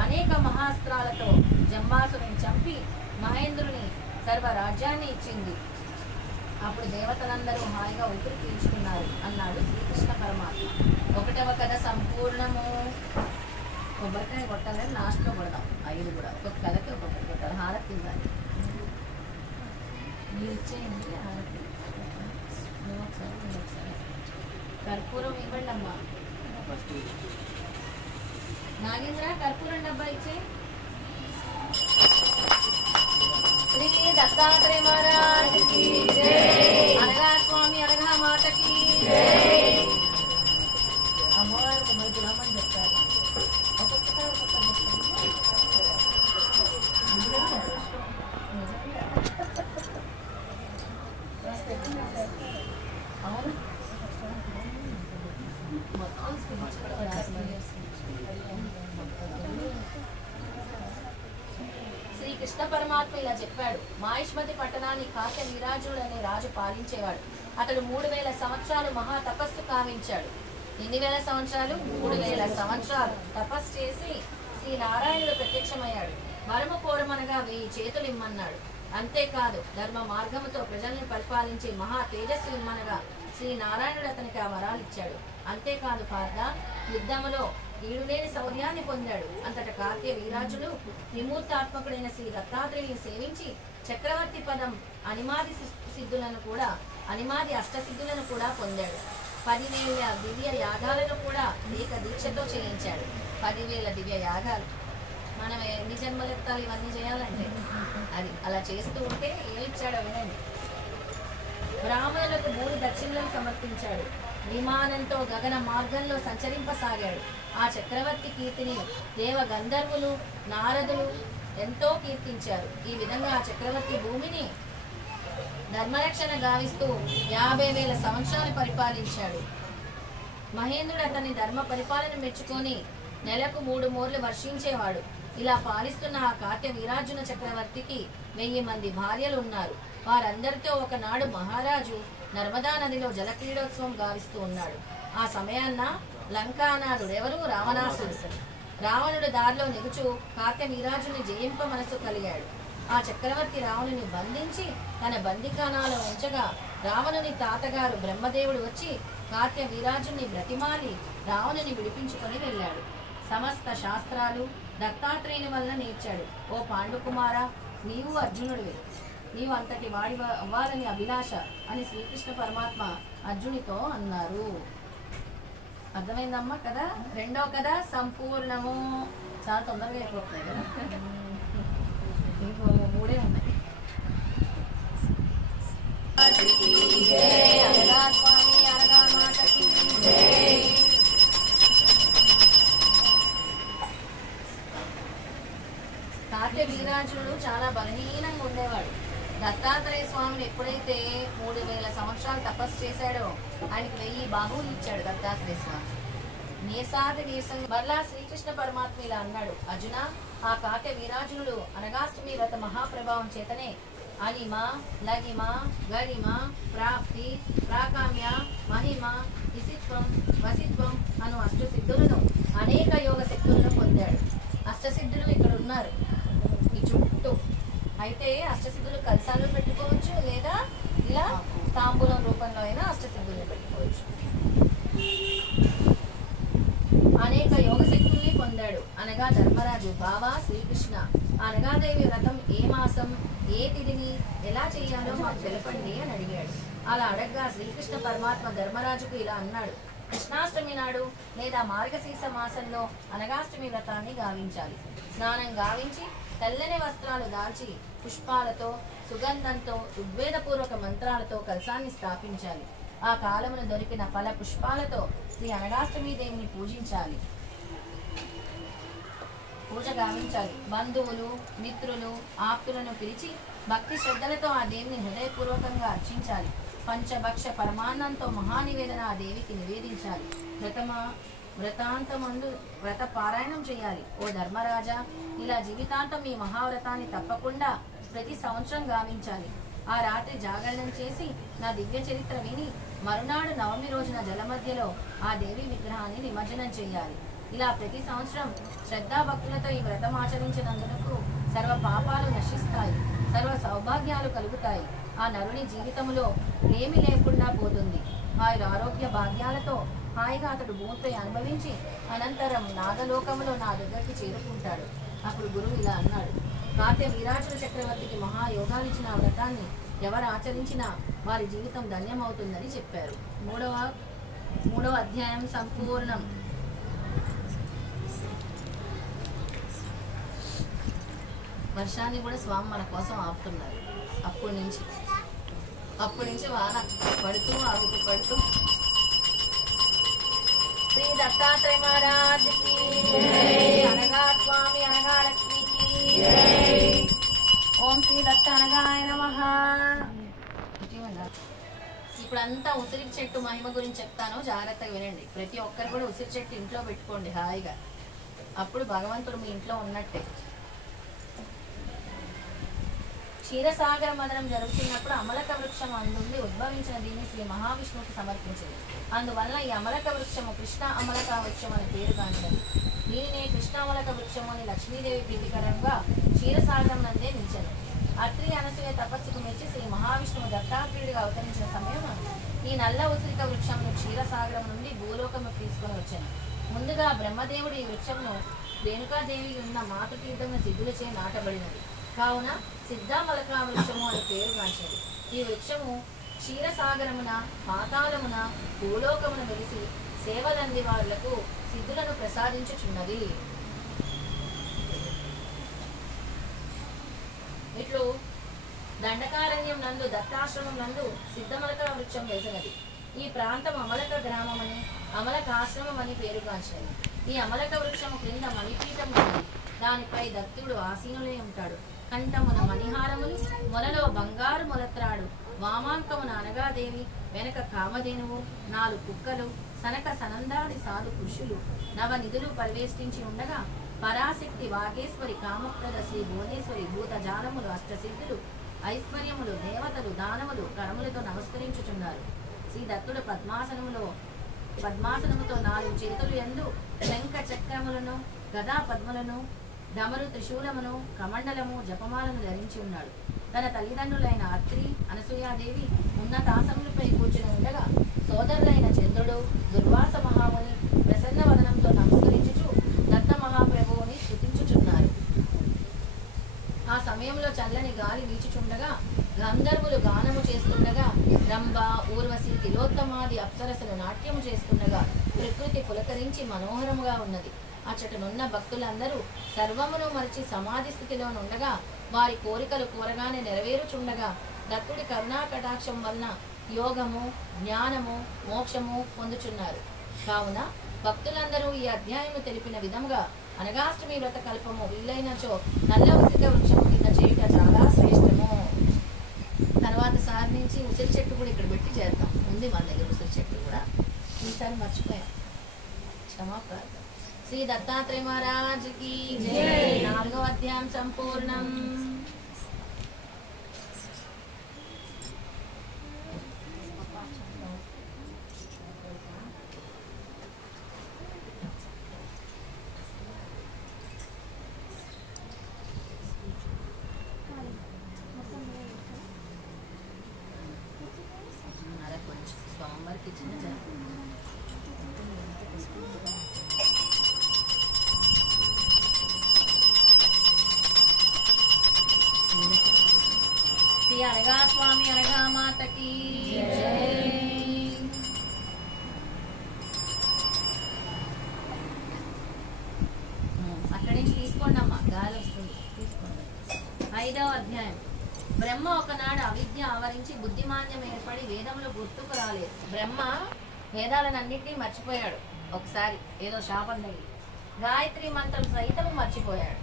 అనేక మహాస్త్రాలతో జంబాసురుని చంపి మహేంద్రుని సర్వరాజ్యాన్ని ఇచ్చింది. అప్పుడు దేవతలందరూ హాయిగా ఊపిరి పీల్చుకున్నారు అన్నాడు శ్రీకృష్ణ పరమాత్మ. 1వ కథ సంపూర్ణము. కొబ్బరికాయ కొట్టాలని లాస్ట్లో కొడదాం. 5 కూడా ఒక్కొక్క కథకి ఒక్కొక్కటి కొట్టాలి. హారతి ఇవ్వాలి. మీరు ఇచ్చేయండి హారతి. నువ్వు ఒకసారి కర్పూరం ఇవ్వండి అమ్మా. నాగేంద్ర కర్పూరం డబ్బా ఇచ్చే. శ్రీ దత్తాత్రేయ మహారాజ్ కి జై. అనగా స్వామి అనగా మాతకి జై. అమ్మవారు మరి గులామని చెప్తారు. అవును శ్రీకృష్ణ పరమాత్మ ఇలా చెప్పాడు. మాహిష్మతి పట్టణాన్ని కాశ్య వీరాజుడు అనే రాజు పాలించేవాడు. అతడు 3000 సంవత్సరాలు మహా తపస్సు కావించాడు. ఎన్ని వేల సంవత్సరాలు? 3000 సంవత్సరాలు తపస్సు చేసి శ్రీ నారాయణుడు ప్రత్యక్షమయ్యాడు. వరము కోరమనగా 1000 చేతులు ఇమ్మన్నాడు. అంతేకాదు ధర్మ మార్గముతో ప్రజల్ని పరిపాలించే మహా తేజస్సు ఇమ్మనగా శ్రీ నారాయణుడు అతనికి ఆ వరాలు ఇచ్చాడు. అంతేకాదు పార్థ, యుద్ధములో ఈడులేని శౌర్యాన్ని పొందాడు. అంతట కార్తీయ వీరాజుడు విమూర్తాత్మకుడైన శ్రీ దత్తాత్రేయుని సేవించి చక్రవర్తి పదం అనిమాది అష్టసిద్ధులను కూడా పొందాడు. 10,000 దివ్య యాగాలను కూడా ఏక దీక్షతో చేయించాడు. 10,000 దివ్య యాగాలు. మనం ఎన్ని జన్మలెత్తాలి ఇవన్నీ చేయాలంటే? అది అలా చేస్తూ ఉంటే ఏమిచ్చాడో వినండి. బ్రాహ్మణులకు 3 దక్షిణలను సమర్పించాడు. విమానంతో గగన మార్గంలో సంచరింపసాగాడు. ఆ చక్రవర్తి కీర్తిని దేవ గంధర్వులు నారదులు ఎంతో కీర్తించారు. ఈ విధంగా ఆ చక్రవర్తి భూమిని ధర్మరక్షణ గావిస్తూ 50,000 సంవత్సరాలు పరిపాలించాడు. మహేంద్రుడు అతని ధర్మ పరిపాలన మెచ్చుకొని నెలకు 3 మోర్లు వర్షించేవాడు. ఇలా పాలిస్తున్న ఆ కార్తీయ వీరార్జున చక్రవర్తికి 1000 మంది భార్యలు ఉన్నారు. వారందరితో ఒకనాడు మహారాజు నర్మదా నదిలో జలక్రీడోత్సవం గావిస్తూ ఉన్నాడు. ఆ సమయాన్న లంకానాథుడు ఎవరు? రావణాసురుడు. రావణుడు దారిలో నెగుచు కార్తీయ వీరాజుని జయింప మనసు కలిగాడు. ఆ చక్రవర్తి రావణుని బంధించి తన బందికానాలో ఉంచగా రావణుని తాతగారు బ్రహ్మదేవుడు వచ్చి కార్తీయ వీరాజుని బ్రతిమాలి రావణుని విడిపించుకొని వెళ్ళాడు. సమస్త శాస్త్రాలు దత్తాత్రేయుని వలన నేర్చాడు. ఓ పాండుకుమార, నీవు అర్జునుడివే. నీవు అంతటి వాడి అవ్వాలని అభిలాష అని శ్రీకృష్ణ పరమాత్మ అర్జునితో అన్నారు. అర్థమైందమ్మా కదా? 2వ కథ సంపూర్ణము. చాలా తొందరగా అయిపోతున్నాయి కదా, ఇంకో 3 ఉన్నాయి. అనగా స్వామి అనగా మాతకి జై. కార్తీయ వీరాజుడు చాలా బలహీనంగా ఉండేవాడు. దత్తాత్రేయ స్వామిని ఎప్పుడైతే 3000 సంవత్సరాలు తపస్సు చేశాడో ఆయనకి 1000 బాహువులు ఇచ్చాడు దత్తాత్రేయ స్వామి. నీరసంగా మరలా శ్రీకృష్ణ పరమాత్మ ఇలా అన్నాడు. అర్జున, ఆ కార్తీయ వీరాజునుడు అనగాష్టమి వ్రత మహాప్రభావం చేతనే అనిమ, లగిమ, గరిమ, ప్రాప్తి, ప్రాకామ్య, మహిమ, ఇసిత్వం, వసిత్వం అను అష్టసిద్ధులను అనేక యోగ శక్తులను పొందాడు. అష్టసిద్ధులు ఇక్కడ ఉన్నారు ఈ చుట్టూ. అయితే అష్టసిద్ధులు కలశాలు పెట్టుకోవచ్చు, లేదా ఇలా తాంబూలం రూపంలో అయినా అష్టసిద్ధుల్ని పెట్టుకోవచ్చు. అనేక యోగ శక్తుల్ని పొందాడు. అనగా ధర్మరాజు, బావా శ్రీకృష్ణ, అనగాదేవి వ్రతం ఏ మాసం ఏ తిథిని ఎలా చేయాలో మాకు తెలపండి అని అడిగాడు. అలా అడగ్గా శ్రీకృష్ణ పరమాత్మ ధర్మరాజుకు ఇలా అన్నాడు. కృష్ణాష్టమి నాడు లేదా మార్గశీర్ష మాసంలో అనగాష్టమి వ్రతాన్ని గావించాలి. స్నానం గావించి తెల్లని వస్త్రాలు దాల్చి పుష్పాలతో సుగంధంతో ఋగ్వేదపూర్వక మంత్రాలతో కలశాన్ని స్థాపించాలి. ఆ కాలమున దొరికిన ఫల పుష్పాలతో శ్రీ అనగాష్టమి దేవిని పూజించాలి, పూజ గావించాలి. బంధువులు మిత్రులు ఆప్తులను పిలిచి భక్తి శ్రద్ధలతో ఆ దేవిని హృదయపూర్వకంగా అర్చించాలి. పంచభక్ష పరమాన్నంతో మహానివేదన ఆ దేవికి నివేదించాలి. వ్రతాంతమందు వ్రత పారాయణం చేయాలి. ఓ ధర్మరాజా, ఇలా జీవితాంతం ఈ మహావ్రతాన్ని తప్పకుండా ప్రతి సంవత్సరం గావించాలి. ఆ రాత్రి జాగరణం చేసి నా దివ్య చరిత్ర విని మరునాడు నవమి రోజున జలమధ్యలో ఆ దేవి విగ్రహాన్ని నిమజ్జనం చేయాలి. ఇలా ప్రతి సంవత్సరం శ్రద్ధాభక్తులతో ఈ వ్రతం ఆచరించినందుకు సర్వ పాపాలు నశిస్తాయి, సర్వ సౌభాగ్యాలు కలుగుతాయి. ఆ నరుని జీవితంలో ఏమి లేకుండా పోతుంది. ఆరోగ్య భాగ్యాలతో హాయిగా అతడు భూమిపై అనుభవించి అనంతరం నాగలోకంలో నా దగ్గరికి చేరుకుంటాడు. అప్పుడు గురువు ఇలా అన్నాడు, కార్య వీరాచుల చక్రవర్తికి మహాయోగాలిచ్చిన ఆ వ్రతాన్ని ఎవరు ఆచరించినా వారి జీవితం ధన్యమవుతుందని చెప్పారు. మూడవ అధ్యాయం సంపూర్ణం. వర్షాన్ని కూడా స్వామి మన కోసం ఆపుతున్నారు. అప్పటి నుంచి వాన పడుతూ ఆగుతూ శ్రీ దత్తాత్రేయ మహారాజ్కి అనగా స్వామి అనగా లక్ష్మికి ఓం శ్రీ దత్త అనగాయ నమః. ఇప్పుడంతా ఉసిరి చెట్టు మహిమ గురించి చెప్తాను, జాగ్రత్తగా వినండి. ప్రతి ఒక్కరు కూడా ఉసిరి చెట్టు ఇంట్లో పెట్టుకోండి హాయిగా, అప్పుడు భగవంతుడు మీ ఇంట్లో ఉన్నట్టే. క్షీరసాగర మదనం జరుగుతున్నప్పుడు అమలక వృక్షం అందుండి ఉద్భవించిన దీన్ని శ్రీ మహావిష్ణువుకి సమర్పించింది. అందువల్ల ఈ అమలక వృక్షము కృష్ణ అమలక వృక్షం అని పేరు కానిది. దీనినే కృష్ణ అమలక వృక్షము అని లక్ష్మీదేవి ప్రీతికరంగా క్షీరసాగరం నందే నిలిచెను. అత్రి అనసూయ తపస్సుకు మెచ్చి శ్రీ మహావిష్ణువు దత్తాత్రేయుడిగా అవతరించిన సమయం ఈ నల్ల ఉసిరిక వృక్షంను క్షీరసాగరం నుండి భూలోకము తీసుకొని వచ్చాను. ముందుగా బ్రహ్మదేవుడు ఈ వృక్షంను రేణుకాదేవి ఉన్న మాతృతీర్థమున సిద్ధులచే నాటబడినది కావున సిద్ధామలక వృక్షము అని పేరు గాంచినది. ఈ వృక్షము క్షీరసాగరమున పాతాళమున భూలోకమున వెలిసి సేవలంది వారులకు సిద్ధులను ప్రసాదించుచున్నది. ఇట్లు దండకారణ్యం నందు దత్తాశ్రమం నందు సిద్ధమలక వృక్షం వెలిసినది. ఈ ప్రాంతం అమలక గ్రామమని అమలకాశ్రమం అని పేరుగాంచినది. ఈ అమలక వృక్షము క్రింద మణిపీఠం ఉంది. దానిపై దత్తుడు ఆసీనులై ఉంటాడు. కంఠమున మణిహారములు, మొలలో బంగారు మొలత్రాడు, వామాంకమున అనగాదేవి, వెనక కామధేనువు, 4 కుక్కలు, సనక సనందాది సాధు పురుషులు, నవనిధులు పరివేష్టించి ఉండగా పరాశక్తి వాగేశ్వరి, కామప్రద శ్రీ భువనేశ్వరి, భూతజాలములు, అష్టసిద్ధులు, ఐశ్వర్యములు, దేవతలు, దానములు కరములతో నమస్కరించుచున్నారు. శ్రీ దత్తుడు పద్మాసనముతో 4 చేతులు యందు శంఖ చక్రములను, గదా పద్మలను, డమరు త్రిశూలమును, కమండలము, జపమాలను ధరించి ఉన్నాడు. తన తల్లిదండ్రులైన అత్రి అనసూయాదేవి ఉన్నతాసములపై కూర్చుని ఉండగా సోదరులైన చంద్రుడు, దుర్వాస మహాముని ప్రసన్న వదనంతో నమస్కరించుచు దత్త మహాప్రభువుని స్తుతించుచున్నారు. ఆ సమయంలో చల్లని గాలి వీచుచుండగా గంధర్వులు గానము చేస్తుండగా రంభ, ఊర్వశి, తిలోత్తమాది అప్సరసలు నాట్యము చేస్తుండగా ప్రకృతి పులకరించి మనోహరముగా ఉన్నది. అచ్చటనున్న భక్తులందరూ సర్వమును మరిచి సమాధి స్థితిలో నుండగా వారి కోరికలు కోరగానే నెరవేరుచుండగా దత్తుడి కరుణా కటాక్షం వలన యోగము, జ్ఞానము, మోక్షము పొందుచున్నారు. కావున భక్తులందరూ ఈ అధ్యాయము తెలిపిన విధముగా అనగాష్టమి వ్రత కల్పము వీలైనచో నల్ల ఉసిరిక వృక్షము కింద చేయుట చాలా శ్రేష్టము. తర్వాత సారి నుంచి ఉసిరి చెట్టు కూడా ఇక్కడ పెట్టి చేద్దాం. ఉంది మన దగ్గర ఉసిరి చెట్టు కూడా, ఈసారి మర్చిపోయాం, క్షమాప్రార్థన. శ్రీ దత్తాత్రేయ మహారాజ్కి జై. 4వ అధ్యాయం సంపూర్ణం. కొంచెం స్వామివారికి చిన్న శ్రీ అనగా స్వామి అనగా మాతకి అక్కడి నుంచి తీసుకోండి అమ్మా, గాలి వస్తుంది, తీసుకోండి. 5వ అధ్యాయం. బ్రహ్మ ఒకనాడు అవిద్య ఆవరించి బుద్ధిమాన్యం ఏర్పడి వేదములు గుర్తుకు రాలేదు. బ్రహ్మ వేదాలన్నింటినీ మర్చిపోయాడు. ఒకసారి ఏదో శాపం తగిలి గాయత్రి మంత్రం సహితము మర్చిపోయాడు.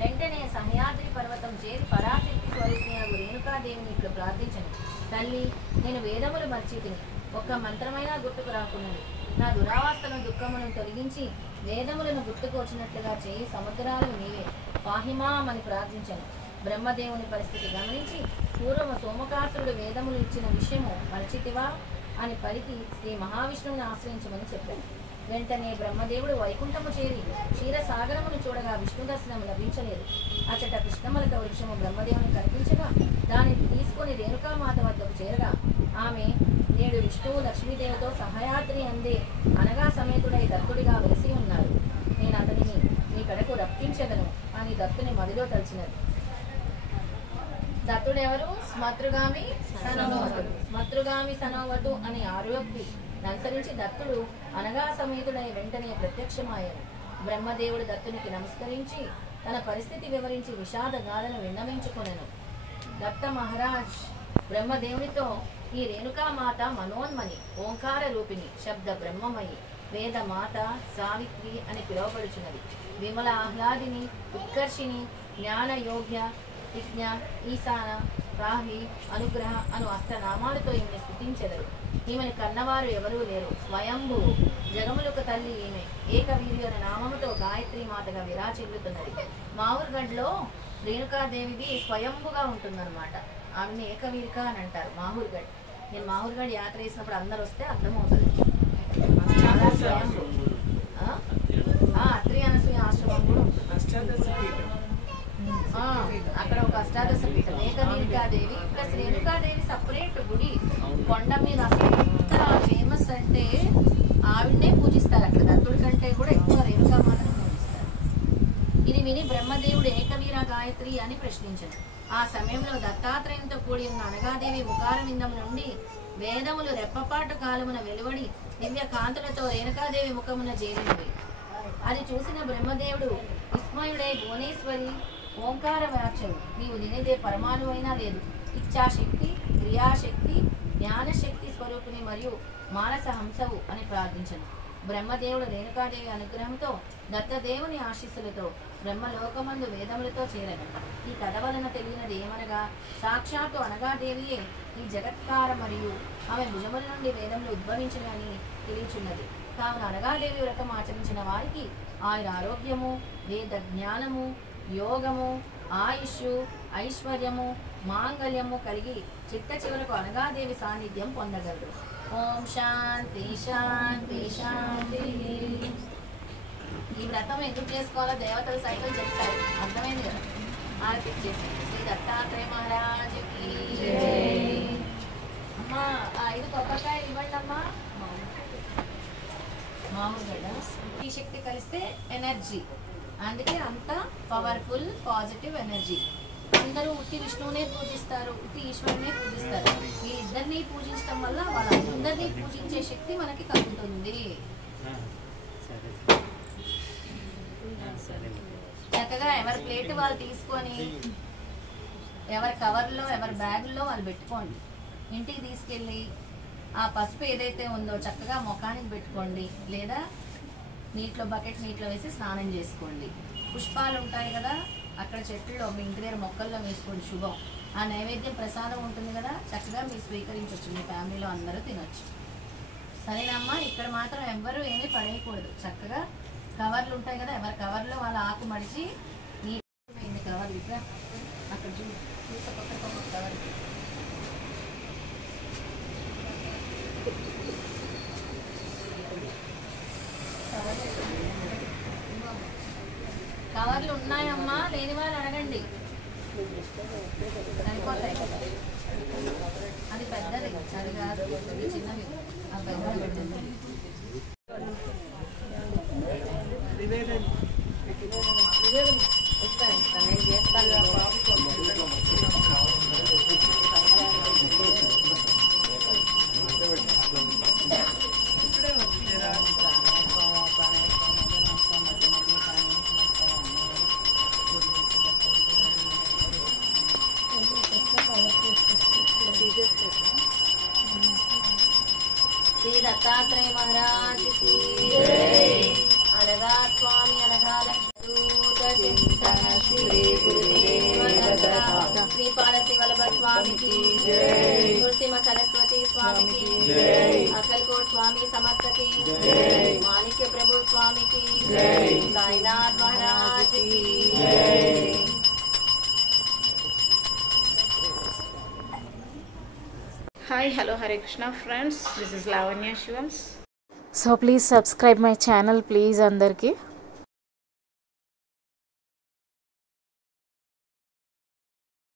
వెంటనే సహ్యాద్రి పర్వతం చేరి పరాశక్తి స్వరూపిణి రేణుకాదేవిని ఇట్లు ప్రార్థించను. తల్లి, నేను వేదములు మర్చితిని, ఒక్క మంత్రమైనా గుర్తుకు రాకున్నది. నా దురావస్థను దుఃఖమును తొలగించి వేదములను గుర్తుకు వచ్చినట్లుగా చేయి సముద్రాలు నీవే పాహిమామని ప్రార్థించను. బ్రహ్మదేవుని పరిస్థితి గమనించి పూర్వము సోమకాసురుడు వేదములు ఇచ్చిన విషయము మరచితివా అని పలికి శ్రీ మహావిష్ణువుని ఆశ్రయించమని చెప్పాడు. వెంటనే బ్రహ్మదేవుడు వైకుంఠము చేరి క్షీరసాగరమును చూడగా విష్ణు దర్శనము లభించలేదు. అచ్చట కృష్ణమలక వృక్షము బ్రహ్మదేవుని కనిపించగా దానిని తీసుకొని రేణుకామాత వద్దకు చేరగా ఆమె నేడు విష్ణువు లక్ష్మీదేవితో సహయాద్రి అందే అనగా సమేతుడై దత్తుడిగా వెలిసి ఉన్నారు. నేను అతనిని నీ కడకు రప్పించెదను అని దత్తుని మదిలో తలిచినది. దత్తుడెవరు? స్మతృగామి సనోవతుడు. స్మతృగామి సనోవతు అని ఆరోగ్య అనుసరించి దత్తుడు అనగా సమేతుడై వెంటనే ప్రత్యక్షమాయను. బ్రహ్మదేవుడు దత్తునికి నమస్కరించి తన పరిస్థితి వివరించి విషాద గాథను విన్నవించుకొనెను. దత్త మహారాజ్ బ్రహ్మదేవునితో, ఈ రేణుకామాత మనోన్మని, ఓంకార రూపిణి, శబ్ద బ్రహ్మమయి, వేద మాత సావిత్రి అని పిలువబడుచున్నది. విమల ఆహ్లాదిని, ఉత్కర్షిణి, జ్ఞాన యోగ్య, విజ్ఞ, ఈశాన, రాహి, అనుగ్రహ అను అష్టనామాలతో ఈమెను స్తుతించెదరు. ఈమెను కన్నవారు ఎవరూ లేరు. స్వయంభూ జగములకు తల్లి ఈమె. ఏకవీర్య అనే నామముతో గాయత్రి మాతగా విరాజిల్లుతున్నది. మాహూర్గఢ్లో రేణుకాదేవిది స్వయంభుగా ఉంటుందన్నమాట. ఆమెని ఏకవీరిక అని అంటారు. మాహూర్గఢ్, నేను మాహూర్గఢ్ యాత్ర చేసినప్పుడు అందరు వస్తే అర్థమవుతుంది. చాలా స్వయంభు. అత్రి అనసూయ ఆశ్రమం కూడా ఉంటుంది. అక్కడ ఒక అష్టాదశ పీఠం. ఏకవీరికాదేవి ప్లస్ రేణుకాదేవి సపరేట్ గుడి కొండ మీద. అసలు ఎంత ఫేమస్ అంటే ఆవిడనే పూజిస్తారు అక్కడ. దత్తుడి కంటే కూడా ఎక్కువ రేణుకామాతను పూజిస్తారు. ఇది విని బ్రహ్మదేవుడు ఏకవీర గాయత్రి అని ప్రశ్నించాడు. ఆ సమయంలో దత్తాత్రేయంతో కూడి ఉన్న అనగాదేవి ముఖార విందం నుండి వేదములు రెప్పపాటు కాలమున వెలువడి దివ్య కాంతులతో రేణుకాదేవి ముఖమున చేరినవి. అది చూసిన బ్రహ్మదేవుడు విస్మయుడై, భువనేశ్వరి, ఓంకార వాచవు, నీవు నినేదే పరమాణు అయినా లేదు. ఇచ్ఛాశక్తి, క్రియాశక్తి, జ్ఞానశక్తి స్వరూపిణి మరియు మానస హంసవు అని ప్రార్థించను. బ్రహ్మదేవుడు రేణుకాదేవి అనుగ్రహంతో దత్తదేవుని ఆశీస్సులతో బ్రహ్మలోకమందు వేదములతో చేరను. ఈ కథ వలన తెలియనది ఏమనగా, సాక్షాత్తు అనగాదేవియే ఈ జగత్కార మరియు ఆమె భుజముల నుండి వేదములు ఉద్భవించినని తెలియచున్నది. కావున అనగాదేవి వ్రతం ఆచరించిన వారికి ఆయన ఆరోగ్యము, వేద జ్ఞానము, యోగము, ఆయుష్, ఐశ్వర్యము, మాంగళ్యము కలిగి చిట్ట చివరకు అనగాదేవి సాన్నిధ్యం పొందగలరు. ఓం శాంతి శాంతి శాంతి. ఈ వ్రతం ఎందుకు చేసుకోవాలో దేవతలు సైతం చెప్తారు. అర్థమైంది కదా? ఆర్పించేసి శ్రీ దత్తాత్రేయ మహారాజుకి అమ్మా 5 కొబ్బరికాయలు ఇవ్వండి అమ్మా. మామూలుగా ఈ శక్తి కలిస్తే ఎనర్జీ, అందుకే అంత పవర్ఫుల్ పాజిటివ్ ఎనర్జీ. అందరూ ఉట్టి విష్ణువునే పూజిస్తారు, ఉట్టి ఈశ్వరునే పూజిస్తారు. ఈ ఇద్దరిని పూజించడం వల్ల వాళ్ళందరినీ పూజించే శక్తి మనకి కలుగుతుంది. చక్కగా ఎవరి ప్లేట్ వాళ్ళు తీసుకొని ఎవరి కవర్లో ఎవరి బ్యాగుల్లో వాళ్ళు పెట్టుకోండి. ఇంటికి తీసుకెళ్ళి ఆ పసుపు ఏదైతే ఉందో చక్కగా ముఖానికి పెట్టుకోండి, లేదా నీటిలో బకెట్ నీటిలో వేసి స్నానం చేసుకోండి. పుష్పాలు ఉంటాయి కదా అక్కడ చెట్లలో, మీ ఇంటి దగ్గర మొక్కల్లో వేసుకోండి, శుభం. ఆ నైవేద్యం ప్రసాదం ఉంటుంది కదా, చక్కగా మీరు స్వీకరించవచ్చు, మీ ఫ్యామిలీలో అందరూ తినొచ్చు. సరేనమ్మా, ఇక్కడ మాత్రం ఎవ్వరూ ఏమీ పడేయకూడదు. చక్కగా కవర్లు ఉంటాయి కదా, ఎవరి కవర్లో వాళ్ళ ఆకు మడిచి నీటి కవర్లు ఇక్కడ అక్కడ చూసి పక్క కవర్ కవర్లు ఉన్నాయమ్మా, లేని వాళ్ళు అడగండి, సరిపోతాయి. అది పెద్దది, అది కాదు, చిన్నవి. ఆ పెద్దది పెట్టండి. ఇస్తాను, నేను చేస్తాను. శ్రీ దత్తాత్రేయ మహారాజ్ కి జై. అనగా స్వామి అనగా శ్రీ గురుదేవ దత్త, శ్రీపాద వల్లభ స్వామికి జై, నృసింహ సరస్వతి స్వామికి జై, అక్కల్కోట్ స్వామి సమర్థకి జై, మాణిక్య ప్రభు స్వామికి జై, సాయినాథ్ మహారాజ్ కి జై. Hi, hello, Hare Krishna friends. This is Lavanya Shivams. So please subscribe my channel, please, andarki.